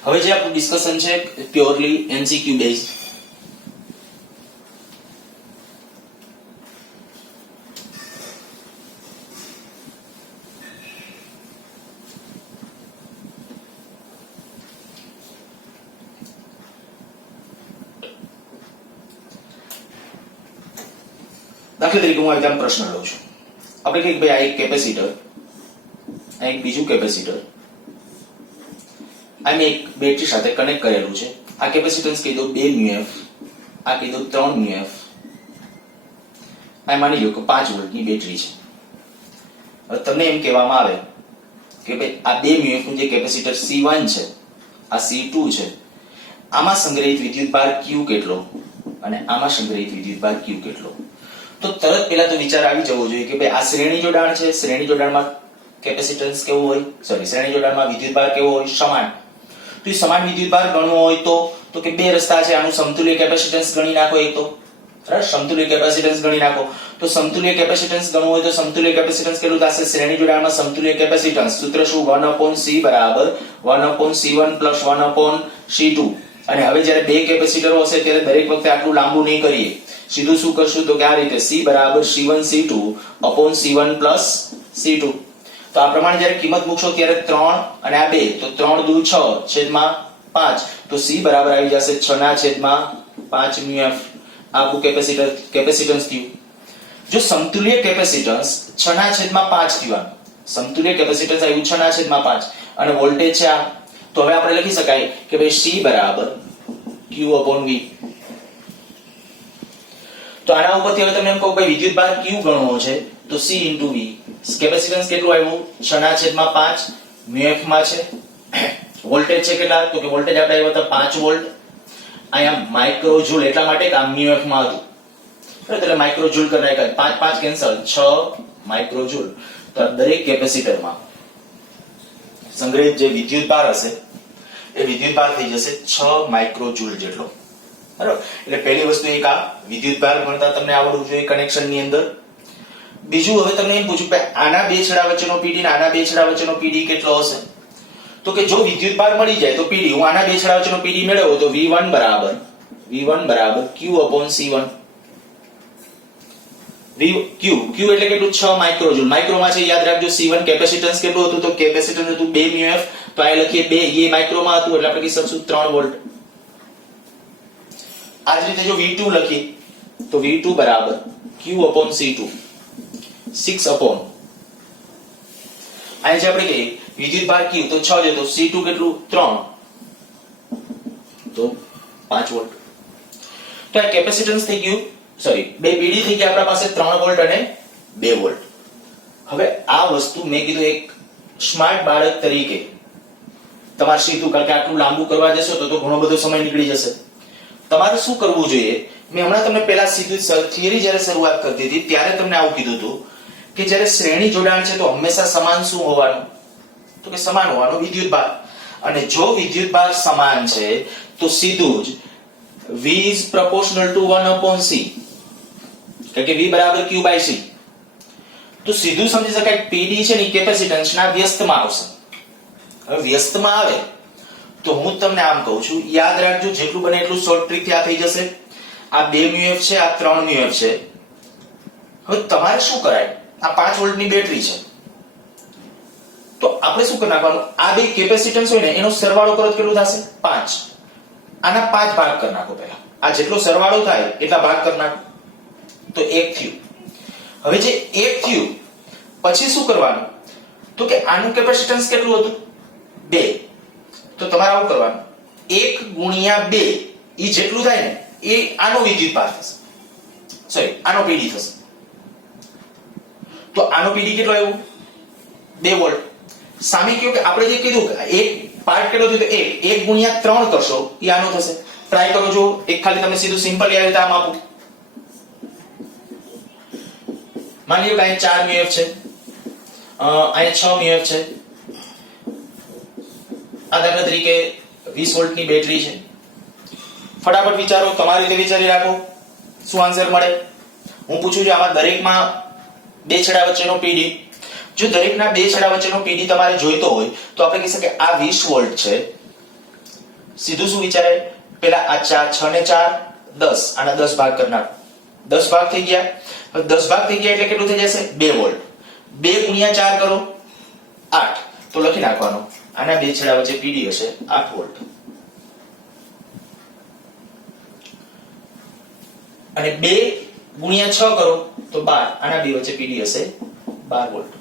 હવે જે આપણું ડિસ્કશન છે પ્યોરલી MCQ બેઝ. દાખલા તરીકે હું એક પ્રશ્ન લઉં છું. આપણે કહીએ ભાઈ આ એક કેપેસિટર, આ એક બીજું કેપેસિટર આને એક બેટરી સાથે કનેક્ટ કરેલું છે. આ કેપેસિટન્સ કહી દો 2 μF, આ કહી દો 3 μF. આ માની લો કે 5 વોલ્ટની બેટરી છે. હવે તમને એમ કહેવામાં આવે કે ભાઈ આ 2 μF નું જે કેપેસિટર C1 છે, આ C2 છે, આમાં સંગ્રહિત વિદ્યુતભાર Q કેટલો અને આમાં સંગ્રહિત વિદ્યુતભાર Q કેટલો. તો તરત પહેલા તો વિચાર આવી જવો જોઈએ કે ભાઈ આ શ્રેણી જોડાણ છે, શ્રેણી જોડાણમાં કેપેસિટન્સ કેવું હોય, સોરી શ્રેણી જોડાણમાં વિદ્યુતભાર કેવો હોય, સમાન. તો એ સમાન વિદ્યુતભાર ગણવો હોય તો કે બે રસ્તા છે. આનું સમતુલ્ય કેપેસિટન્સ ગણી નાખો. એક તો બરાબર સમતુલ્ય કેપેસિટન્સ ગણી નાખો. તો સમતુલ્ય કેપેસિટન્સ ગણવું હોય તો સમતુલ્ય કેપેસિટન્સ કેટલું થશે? શ્રેણી જોડાણમાં સમતુલ્ય કેપેસિટન્સ સૂત્ર શું? 1/c બરાબર 1/c1 + 1/c2. અને હવે જ્યારે બે કેપેસિટરો હશે ત્યારે દરેક વખતે આટલું લાંબુ નહીં કરીએ. સીધું શું કરશું તો કે આ રીતે c બરાબર c1 c2 c1 + c2. તો આ પ્રમાણે જ્યારે કિંમત મૂકશો ત્યારે 3 અને આ 2 તો 3 દુ 6/5. તો c બરાબર આવી જશે 6/5 μF. આપણું કેપેસિટન્સ થયું. જો સમતુલ્ય કેપેસિટન્સ 6/5 થયું, સમતુલ્ય કેપેસિટન્સ આવ્યું 6/5 અને વોલ્ટેજ છે આ, તો હવે આપણે લખી શકાય કે ભાઈ c બરાબર q/v. તો આના ઉપરથી હવે તમને એમ કહું ભાઈ વિદ્યુતભાર q ગણવો છે તો c * v. કેપેસિટન્સ કેટલું આવ્યું? 6/5 μF માં છે. વોલ્ટેજ છે કેટલા? તો કે વોલ્ટેજ આપણે આવ્યો હતો 5 વોલ્ટ. અહીંયા માઇક્રો જૂલ એટલા માટે કે આ μF માં હતું બરાબર, એટલે માઇક્રો જૂલ કરી નાખ્યા. 5 5 કેન્સલ, 6 માઇક્રો જૂલ. તો દરેક કેપેસિટરમાં સંગ્રહિત જે વિદ્યુતભાર હશે એ વિદ્યુતભાર થઈ જશે 6 માઇક્રો જૂલ જેટલો બરાબર. એટલે પહેલી વસ્તુ એક આ વિદ્યુતભાર ગણતા તમને આવડવું જોઈએ કનેક્શન ની અંદર. બીજું હવે તમને એમ પૂછું કે આના બે છેડા વચ્ચેનો PD અને આના બે છેડા વચ્ચેનો PD કેટલો હશે? તો કે જો વિદ્યુતભાર મળી જાય તો PD, હું આના બે છેડા વચ્ચેનો PD મેળવ્યો તો V1 બરાબર Q/C1. Q એટલે કેટલું? 6 માઇક્રો જૂલ. માઇક્રોમાં છે યાદ રાખજો. C1 કેપેસિટન્સ કેટલું હતું? તો કેપેસિટન્સ હતું 2 μF. તો આ લખીએ 2, એ માઇક્રોમાં હતું એટલે આપણે કહી શકશું 3 વોલ્ટ. આ જ રીતે જો V2 લખીએ તો V2 બરાબર Q/C2 6 અહીં જે આપણે કહીએ વિદ્યુતભાર Q તો 6 છે તો C2 કેટલું? 3 તો 5 વોલ્ટ. તો આ કેપેસિટન્સ થઈ ગયું, સોરી બે PD થઈ ગયા આપણા પાસે 3 વોલ્ટ અને 2 વોલ્ટ. હવે આ વસ્તુ મેં કીધું એક સ્માર્ટ બાળક તરીકે તમારે સીધું, કારણ કે આટલું લાંબુ કરવા જશો તો ઘણો બધો સમય નીકળી જશે. તમારે શું કરવું જોઈએ? મેં હમણાં તમને પહેલા સીધું થિયરી જ્યારે શરૂઆત કરતી હતી ત્યારે તમને આવું કીધું હતું કે જ્યારે શ્રેણી જોડાણ છે તો હંમેશા સમાન શું હોવાનું? તો કે સમાન હોવાનો વિદ્યુતભાર. અને જો વિદ્યુતભાર સમાન છે તો સીધું જ V is proportional to 1/c, કારણ કે V બરાબર Q/C. તો સીધું સમજી શકાય PD છે ને કેપેસિટન્સ ના વ્યસ્તમાં આવશે. હવે વ્યસ્તમાં આવે તો હું તમને આમ કહું છું, યાદ રાખજો જેટલું બને એટલું શોર્ટ ટ્રીક થી આ થઈ જશે. આ 2 μF છે, આ 3 μF છે. હવે તમારે શું કરાય? આ 5 વોલ્ટની બેટરી છે તો આપણે શું કરી નાખવાનું? આ બે કેપેસિટન્સ હોય ને એનો સરવાળો કરો તો કેટલું થશે? 5. આના 5 ભાગ કરી નાખો. પહેલા આ જેટલો સરવાળો થાય એટલા ભાગ કરી નાખો તો 1 થયું. હવે જે 1 થયું પછી શું કરવાનું? તો કે આનું કેપેસિટન્સ કેટલું હતું? 2. તો તમારે આવું કરવાનું 1 × 2 ઈ જેટલું થાય ને એ આનો વિદ્યુતભાર થશે, સોરી આનો PD થશે. તો આનો PD કેટલો આવ્યો? 2 વોલ્ટ. સામે કયો કે આપણે જે કીધું એક પાર્ટ કેટલો થયો? તો 1 × 3 કરશો એ આનો થશે. ટ્રાય કરો જો એક ખાલી તમને સીધું સિમ્પલ યાદ આમ આપું. માની લો કે અહીં 4 μF છે, અહીં 6 μF છે. આ દાખલા તરીકે 20 વોલ્ટની બેટરી છે. ફટાફટ વિચારો, તમારી રીતે વિચારી રાખો શું આન્સર મળે. હું પૂછું છું આમાં દરેકમાં બે છેડા વચ્ચેનો PD, જો દરેકના બે છેડા વચ્ચેનો PD તમારે જોઈતો હોય તો આપણે કહી શકીએ આ 20 વોલ્ટ છે. સીધું શું વિચારે? પેલા આ 6 ને 4 10, આના 10 ભાગ કરી નાખો. 10 ભાગ થઈ ગયા. હવે 10 ભાગ થઈ ગયા એટલે કેટલું થઈ જશે? 2 વોલ્ટ. 2 × 4 કરો 8. તો લખી નાખવાનું આના બે છેડા વચ્ચે PD હશે 8 વોલ્ટ. અને 2 × 6 કરો તો 12, આના બે વચ્ચે PD હશે 12 વોલ્ટ.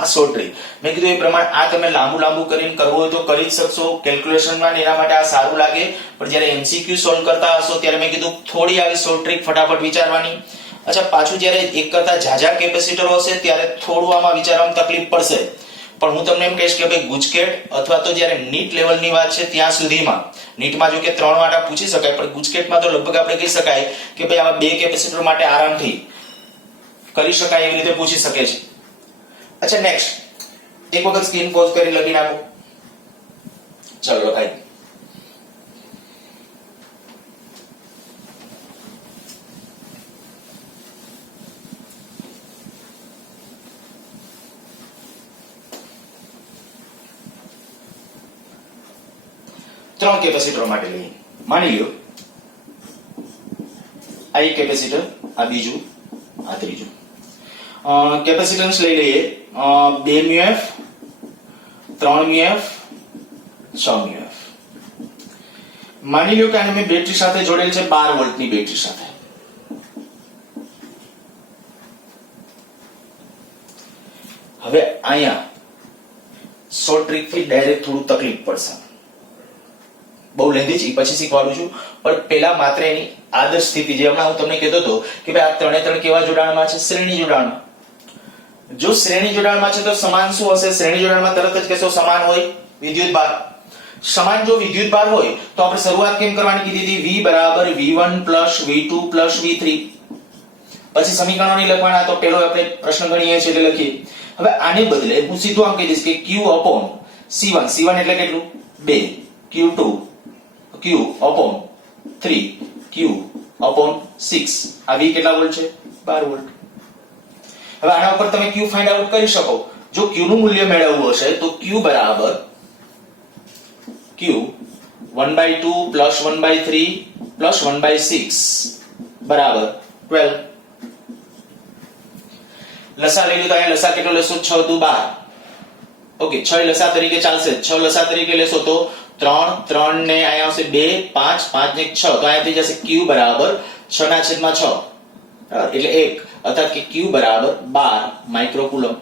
આ શોર્ટ ટ્રીક મેં કીધું એ પ્રમાણે આ તમે લાંબુ કરીને કરવું હોય તો કરી જ શકશો કેલ્ક્યુલેશનમાં, એના માટે આ સારું લાગે. પણ જ્યારે MCQ સોલ્વ કરતા હશો ત્યારે મેં કીધું થોડી આવી શોર્ટ ટ્રીક ફટાફટ વિચારવાની. અચ્છા પાછું જ્યારે એક કરતા ઝાઝા કેપેસિટરો હશે ત્યારે થોડું આમાં વિચારવામાં તકલીફ પડશે. પણ હું તમને એમ કહીશ કે ભાઈ ગુજકેટ અથવા તો જ્યારે નીટ લેવલની વાત છે ત્યાં સુધીમાં, નીટમાં જો કે 3 વાટા પૂછી શકાય પણ ગુજકેટમાં તો લગભગ આપણે કહી શકાય કે ભાઈ આવા બે કેપેસિટર માટે આરામથી કરી શકાય એવી રીતે પૂછી શકે છે. अच्छा नेक्स्ट एक वक्त स्क्रीन પોઝ કરી લખી નાખો. ચલો લખાઈ. ત્રણ કેપેસિટરો માટે લઈએ. માની લ્યો આ એક કેપેસિટર, આ બીજું, આ ત્રીજું. કેપેસિટન્સ લઈ લઈએ 2 મ્યુએફ, 3 મ્યુએફ, 6 મ્યુએફ. માની લ્યો કે આને મેં બેટરી સાથે જોડેલ છે 12 વોલ્ટની બેટરી સાથે. હવે અહીંયા શોર્ટ ટ્રીક થી ડાયરેક્ટ થોડું તકલીફ પડશે, બહુ લેન્ધી છે, પછી શીખવાડું છું. પણ પહેલા માત્ર એની આદર્શ સ્થિતિ જે હમણાં હું તમને કહેતો હતો કે ભાઈ આ ત્રણે ત્રણ કેવા જોડાણમાં છે? શ્રેણી જોડાણમાં. જો શ્રેણી જોડાણમાં છે તો સમાન શું હશે? શ્રેણી જોડાણમાં તરત જ કહેશો સમાન હોય વિદ્યુત ભાર. સમાન જો વિદ્યુત ભાર હોય તો આપણે શરૂઆત કેમ કરવાની કીધી હતી? V બરાબર V1 + V2 + V3. પછી સમીકરણો નહીં લખવાના, તો પેલો આપણે પ્રશ્ન ગણીએ છીએ એટલે લખીએ. હવે આને બદલે હું સીધું આમ કહી દઈશ કે Q/C1. C1 એટલે કેટલું? 2. Q2 Q/3 Q/6. આ V કેટલા વોલ્ટ છે? 12 વોલ્ટ. હવે આના ઉપર તમે Q ફાઇન્ડ આઉટ કરી શકો. જો Q નું મૂલ્ય મેળવવું હશે તો Q બરાબર Q 1/2 + 1/3 + 1/6 બરાબર 12. લસા લઈ લો તો અહીંયા લસા કેટલો લેશો? 6 દુ 12. ઓકે, 6 લસા તરીકે ચાલશે. 6 લસા તરીકે લેશો તો 3 ને અહીંયા આવશે 2 5 5 ને 6, તો અહીંયા થઈ જશે Q બરાબર 6/6 એટલે 1, અર્થાત કે Q બરાબર 12 માઇક્રોકુલમ.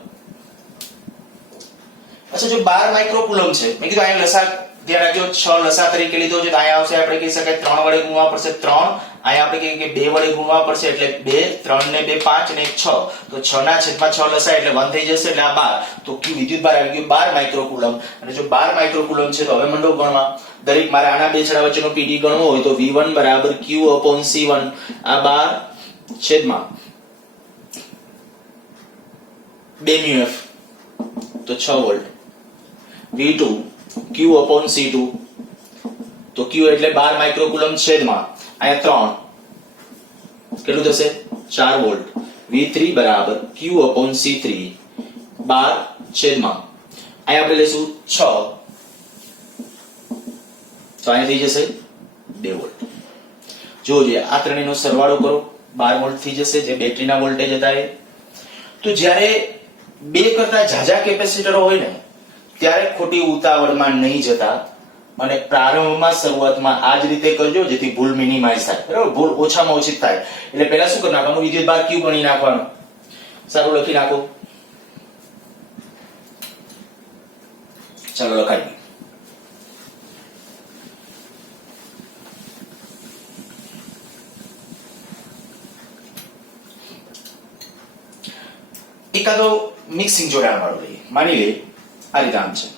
અચ્છા, જો 12 માઇક્રોકુલમ છે, મેં કીધું અહીંયા લસા ધ્યાન રાખજો 6 લસા તરીકે લીધો છે તો અહીંયા આવશે આપણે કહી શકાય 3 વડે ગુણવા પડશે 3. અહીંયા આપણે કહીએ કે 2 વડે ગુણવા પડશે એટલે 2, 3 ને 2 5 ને 6, તો 6/6 લસા એટલે 1 થઈ જશે એટલે આ 12. તો Q વિદ્યુત ભાર આવી ગયો 12 માઇક્રોકુલમ. અને જો 12 માઇક્રોકુલમ છે તો હવે મંડો ગણવા. દરેક મારે આના બે છેડા વચ્ચેનો PD ગણવો હોય તો V1 બરાબર Q/C1. આ 12 છેદમાં 2 મ્યુએફ તો 6 વોલ્ટ. V2 Q/C2 તો Q એટલે 12 માઇક્રોકુલમ છેદમાં અહીંયા 3 કેટલું થશે? 4 વોલ્ટ. V3 બરાબર Q/C3 12 છેદમાં અહીંયા આપણે લેશું 6, તો અહીંયા થઈ જશે 2 વોલ્ટ. જોજો આ ત્રણેયનો સરવાળો કરો, 12 વોલ્ટ થઈ જશે જે બેટરીના વોલ્ટેજ હતા એ. તો જ્યારે બે કરતા ઝાઝા કેપેસિટરો હોય ને ત્યારે ખોટી ઉતાવળમાં નહીં જતા અને પ્રારંભમાં શરૂઆતમાં આ જ રીતે કરજો જેથી ભૂલ મિનિમાઇઝ થાય. બરાબર, ભૂલ ઓછામાં ઓછી થાય. એટલે પહેલા શું કરી નાખવાનું? વિદ્યુત ભાર Q ગણી નાખવાનો. સારું, લખી નાખો. ચાલો લખાઈ. એકાદો મિક્સિંગ જોડાણ વાળો લઈએ. માની લે આ રીતે આમ છે.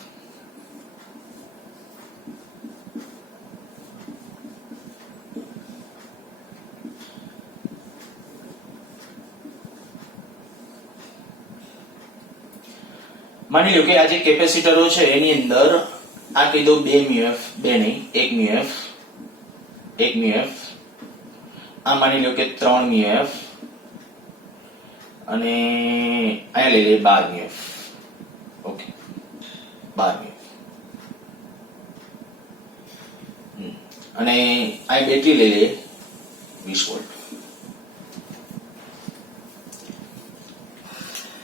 માની લો કે આ જે કેપેસિટરો છે એની અંદર આ કહી દો 2 મ્યુએફ, 2 નહીં 1 મ્યુએફ, 1 મ્યુએફ. આ માની લો કે 3 મ્યુએફ અને અહીંયા લઈ લઈએ 12 મ્યુએફ. ઓકે, 12 મ્યુએફ. અને આ બેટરી લઈ લઈએ 20 વોલ્ટ.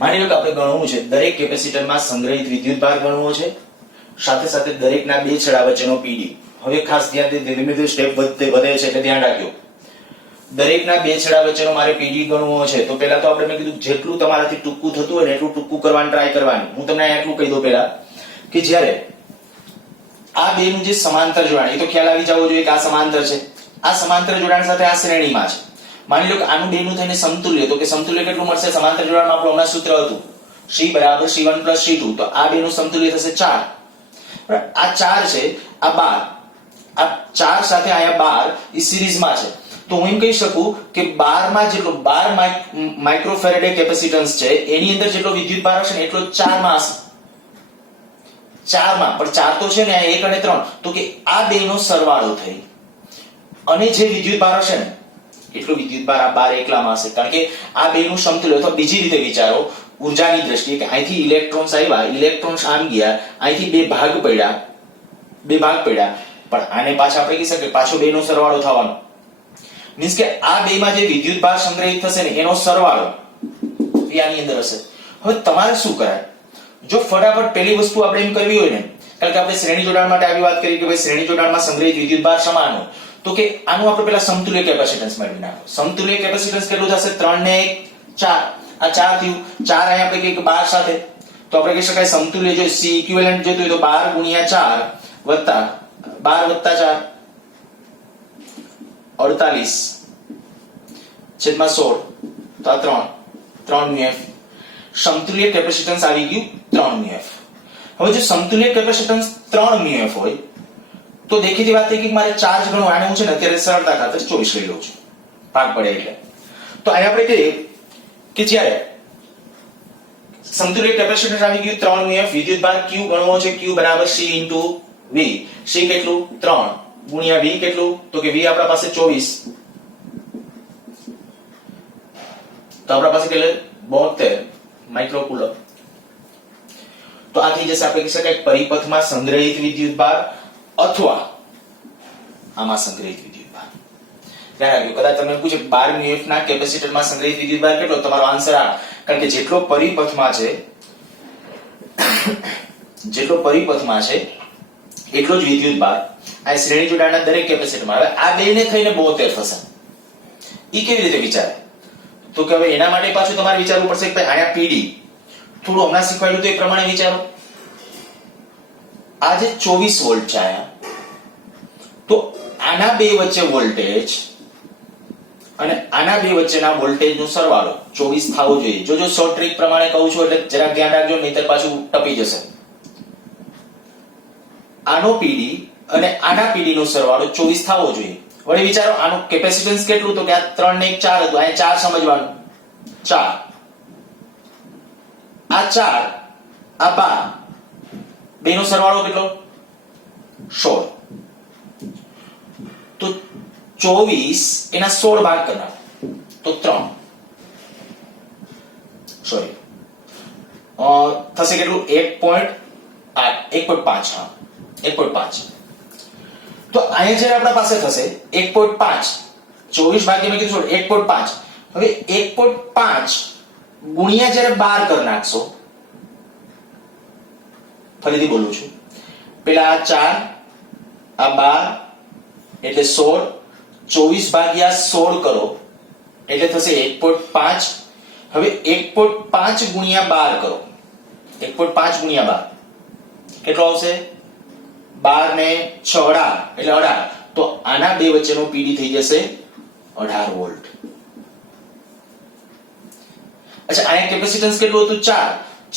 માની લો કે આપણે ગણવું છે દરેક કેપેસિટરમાં સંગ્રહિત વિદ્યુત ભાર ગણવો છે, સાથે સાથે દરેકના બે છેડા વચ્ચેનો PD. હવે ખાસ ધ્યાન દે, ધીમે ધીમે સ્ટેપ વધે છે એટલે ધ્યાન રાખજો. દરેકના બે છેડા વચ્ચેનો મારે PD ગણવો છે તો પહેલા તો આપણે મેં કીધું જેટલું તમારાથી ટૂંકું થતું હોય ને એટલું ટૂંકું કરવાનું ટ્રાય કરવાની. હું તમને એટલું કહી દઉં પહેલા કે જ્યારે આ બેનું જે સમાંતર જોડાણ, એ તો ખ્યાલ આવી જવો જોઈએ કે આ સમાંતર છે. આ સમાંતર જોડાણ સાથે આ શ્રેણીમાં છે. માની લો કે આનું બેનું થઈને સમતુલ્ય, તો કે સમતુલ્ય કેટલું મળશે? સમાંતર જોડાણમાં આપણું હમણાં સૂત્ર હતું C બરાબર C1 + C2, તો આ બેનું સમતુલ્ય થશે 4. આ 4 છે, આ 12. આ 4 સાથે અહીંયા 12 એ સિરીઝમાં છે. તો હું એમ કહી શકું કે 12 માં જેટલો 12 માઇક્રોફેરેડે કેપેસિટન્સ છે એની અંદર જેટલો વિદ્યુત ભાર હશે ને એટલો 4 માં હશે. 4 માં પણ 4 તો છે ને 1 અને 3, તો કે આ બેનો સરવાળો થઈ અને જે વિદ્યુત ભાર હશે ને એટલો વિદ્યુત ભાર આ 12 એકલામાં હશે. કારણ કે આ બેનું સમતુલ્ય, અથવા બીજી રીતે વિચારો ઉર્જાની દ્રષ્ટિએ કે અહીંથી ઇલેક્ટ્રોન્સ આવ્યા, ઇલેક્ટ્રોન્સ આમ ગયા, અહીંથી બે ભાગ પડ્યા, પણ આને પાછા આપણે કહી શકીએ પાછો બેનો સરવાળો થવાનો. મીન્સ કે આ બેમાં જે વિદ્યુત ભાર સંગ્રહિત થશે ને એનો સરવાળો એ આની અંદર હશે. હવે તમારે શું કરાય? જો ફટાફટ પહેલી વસ્તુ આપણે એમ કરવી હોય ને, કારણ કે આપણે શ્રેણી જોડાણ માટે આવી વાત કરી કે ભાઈ શ્રેણી જોડાણમાં સંગ્રહિત વિદ્યુત ભાર સમાન હોય, તો કે આનું આપણે પહેલા સમતુલ્ય કેપેસિટન્સ મેળવી નાખો. સમતુલ્ય કેપેસિટન્સ કેટલું થશે? 3 ને 1 4. આ 4 થયું. 4 અહીં આપણે કહીએ કે 12 સાથે, તો આપણે કહી શકાય સમતુલ્ય જો C ઇક્વિવેલન્ટ જોતું હોય તો 12 ગુણ્યા 4 વત્તા 12 વત્તા 4 48 છેદમાં 16, તો આ 3 μF. સમતુલ્ય કેપેસિટન્સ આવી ગયું 3 μF. હવે જો સમતુલ્ય કેપેસિટન્સ 3 μF હોય તો દેખીતી વાત થઈ કે મારે ચાર્જ ગણો, આને હું છે ને અત્યારે સરળતા ખાતર 24 લઈ લઉં છું, ભાગ પડે એટલે. તો અહીં આપણે કહીએ કે જ્યારે સમતુલ્ય કેપેસિટન્સ આવી ગયું 3 μF, વિદ્યુત ભાર Q ગણવો છે, Q બરાબર C * V. C કેટલું? 3 ગુણ્યા V કેટલું? તો કે V આપણા પાસે 24, તો આપણા પાસે કેટલે 72 માઇક્રોકુલમ. તો આ થઈ જશે આપણે કહી શકાય પરિપથમાં સંગ્રહિત વિદ્યુત ભાર અથવા આમાં સંગ્રહિત વિદ્યુત ભાર. ધ્યાન રાખજો, કદાચ તમને પૂછે 12 μF ના કેપેસિટરમાં સંગ્રહિત વિદ્યુત ભાર કેટલો, તમારો આન્સર આ. કારણ કે જેટલો પરિપથમાં છે એટલો જ વિદ્યુત ભાર આ શ્રેણી જોડાણના દરેક કેપેસિટરમાં. હવે આ બેને થઈને 72 થશે. ઈ કેવી રીતે વિચારે? તો કે હવે એના માટે પાછું તમારે વિચારવું પડશે કે ભાઈ આયા PD થોડું હમણાં શીખવાડ્યું તો એ પ્રમાણે વિચારો. આ જે 24 વોલ્ટ છે આયા, તો આના બે વચ્ચે વોલ્ટેજ અને આના બે વચ્ચેના વોલ્ટેજનો સરવાળો 24 થવો જોઈએ. જો શોર્ટ ટ્રિક પ્રમાણે કહું છું એટલે જરાક ધ્યાન રાખજો, નહીતર પાછું ટપી જશે. આનો PD અને આના PD નો સરવાળો 24 થવો જોઈએ. વળી વિચારો આનું કેપેસિટન્સ કેટલું, તો કે આ 3 ને 1 4 હતું, આ 4 સમજવાનું, 4 આ 4 આ 12, બેનો સરવાળો કેટલો? 16. તો 24 એના 16 ભાગ કરનાર તો 3 સોરી થશે કેટલું? 1.5. હા 1.5. તો અહીંયા જ્યારે આપણા પાસે થશે 1.5, 24 ભાગ્યા મેં કીધું 1.5. હવે 1.5 ગુણ્યા જ્યારે 12 કરી નાખશો, ફરીથી બોલું છું, પેલા આ 4 આ 12 એટલે 16, 24 ભાગ્યા 16 કરો એટલે થશે 1.5. હવે 1.5 ગુણ્યા 12 કરો, 1.5 ગુણ્યા 12 કેટલો આવશે? 12 ને 6 18 એટલે 18. તો આના બે વચ્ચેનો PD થઈ જશે 18 વોલ્ટ. અચ્છા, આયા કેપેસિટન્સ કેટલું હતું? 4.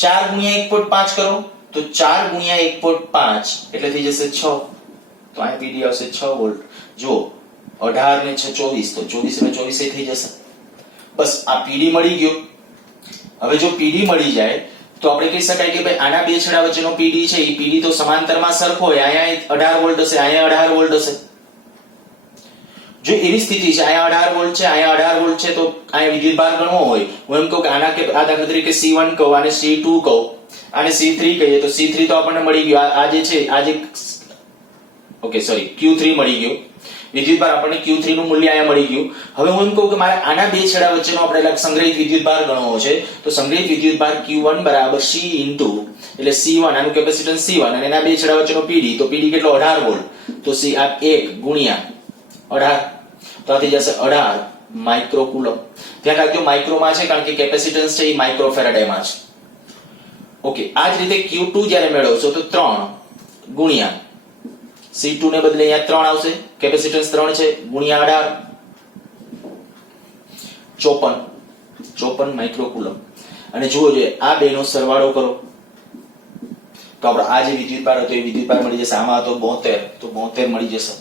4 ગુણ્યા 1.5 કરો તો 4 ગુણ્યા 1.5 એટલે થઈ જશે 6. તો આ PD આવશે 6 વોલ્ટ. જો 18 ને 6 24, તો 24 ને 24 થઈ જશે. બસ આ PD મળી ગયો. હવે જો PD મળી જાય તો આપણે કહી શકાય કે ભાઈ આના બે છેડા વચ્ચેનો PD છે, એ PD તો સમાંતરમાં સરખો હોય. અહીંયા 18 વોલ્ટ હશે, અહીંયા 18 વોલ્ટ હશે. જો એવી સ્થિતિ છે, અહીંયા 18 વોલ્ટ છે, અહીંયા 18 વોલ્ટ છે, તો અહીંયા વિદ્યુત ભાર ગણવો હોય, હું એમ કહું કે આના કે આ દાખલા તરીકે C1 કહું, આને C2 કહું, આને C3 કહીએ, તો C3 તો આપણને મળી ગયો. આ જે છે આ જે ઓકે સોરી Q3 મળી ગયો. વિદ્યુત ભાર આપણને Q3 નું મૂલ્ય અહીંયા મળી ગયું. હવે હું એમ કહું કે મારે આના બે છેડા વચ્ચેનો આપણે સંગ્રહિત વિદ્યુત ભાર ગણવો છે, તો સંગ્રહિત વિદ્યુત ભાર Q1 બરાબર C ઇન્ટુ એટલે C1 આનું કેપેસિટન્સ C1 અને એના બે છેડા વચ્ચેનો PD, તો PD કેટલો? 18 વોલ્ટ. તો C આ 1 ગુણ્યા 18, તો આ થઈ જશે 18 માઇક્રોકુલમ. ધ્યાન રાખજો માઇક્રોમાં છે, કારણ કે કેપેસિટન્સ છે એ માઇક્રોફેરાડેમાં છે. ઓકે, આ જ રીતે Q2 જ્યારે મેળવશો તો 3 ગુણ્યા C2 ને બદલે અહીંયા 3 આવશે, કેપેસિટન્સ 3 છે, ગુણ્યા 18 54 માઇક્રોકુલમ. અને જુઓ જોઈએ આ બેનો સરવાળો કરો તો આપણે આ જે વિદ્યુત ભાર હતો એ વિદ્યુત ભાર મળી જશે. આમાં હતો 72, તો 72 મળી જશે.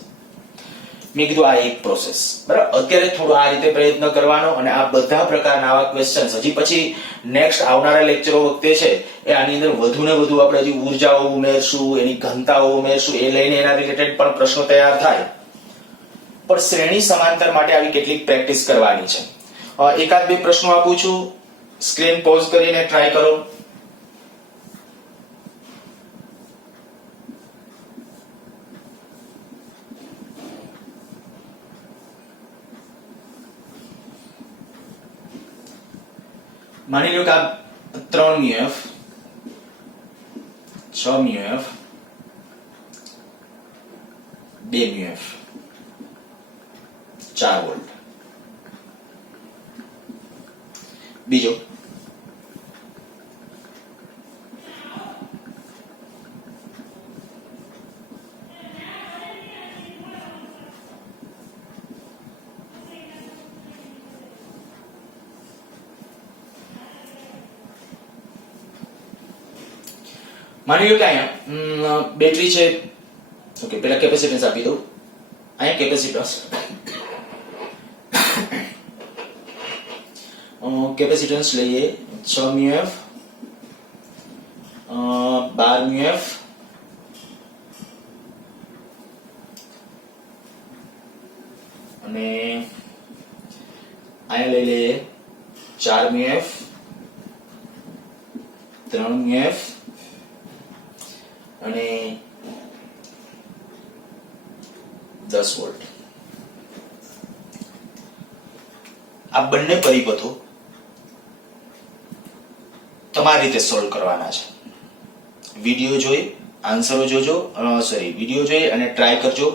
મેં કીધું આ એક પ્રોસેસ, બરાબર. અત્યારે થોડો આ રીતે પ્રયત્ન કરવાનો અને આ બધા પ્રકારના આવા ક્વેશ્ચન્સ હજી પછી નેક્સ્ટ આવનારા લેક્ચરો વખતે છે એ આની અંદર વધુ ને વધુ આપણે હજી ઉર્જાઓ ઉમેરશું, એની ઘનતાઓ ઉમેરશું, એ લઈને એના રિલેટેડ પણ પ્રશ્નો તૈયાર થાય. પણ શ્રેણી સમાંતર માટે આવી કેટલીક પ્રેક્ટિસ કરવાની છે. એકાદ બે પ્રશ્નો આપું છું, સ્ક્રીન પોઝ કરીને ટ્રાય કરો. માની લો કે આ 3 મ્યુએફ 6 મ્યુએફ 2 મ્યુએફ 4 વોલ્ટ. બીજો માની લો કે અહીંયા બેટરી છે. ઓકે, પેલા કેપેસિટન્સ આપી દઉં. અહીંયા કેપેસિટન્સ કેપેસિટન્સ લઈએ 6 મ્યુએફ 12 મ્યુએફ અને અહીંયા લઈ લઈએ 4 મ્યુએફ 3 મ્યુએફ અને 10 વોલ્ટ. આ બંને પરિપથો તમારી રીતે સોલ્વ કરવાના છે. વિડિયો જોઈ આન્સરો જોજો, વિડિયો જોઈ અને ટ્રાય કરજો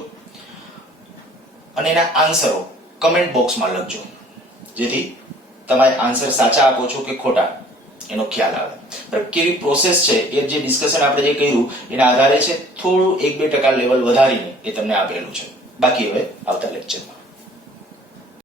અને એના આન્સરો કમેન્ટ બોક્સમાં લખજો, જેથી તમારે આન્સર સાચા આપો છો કે ખોટા એનો ખ્યાલ આવે. પણ કેવી પ્રોસેસ છે એ જે ડિસ્કશન આપણે જે કર્યું એના આધારે છે, થોડું 1-2% લેવલ વધારીને એ તમને આપેલું છે. બાકી હવે આવતા લેક્ચરમાં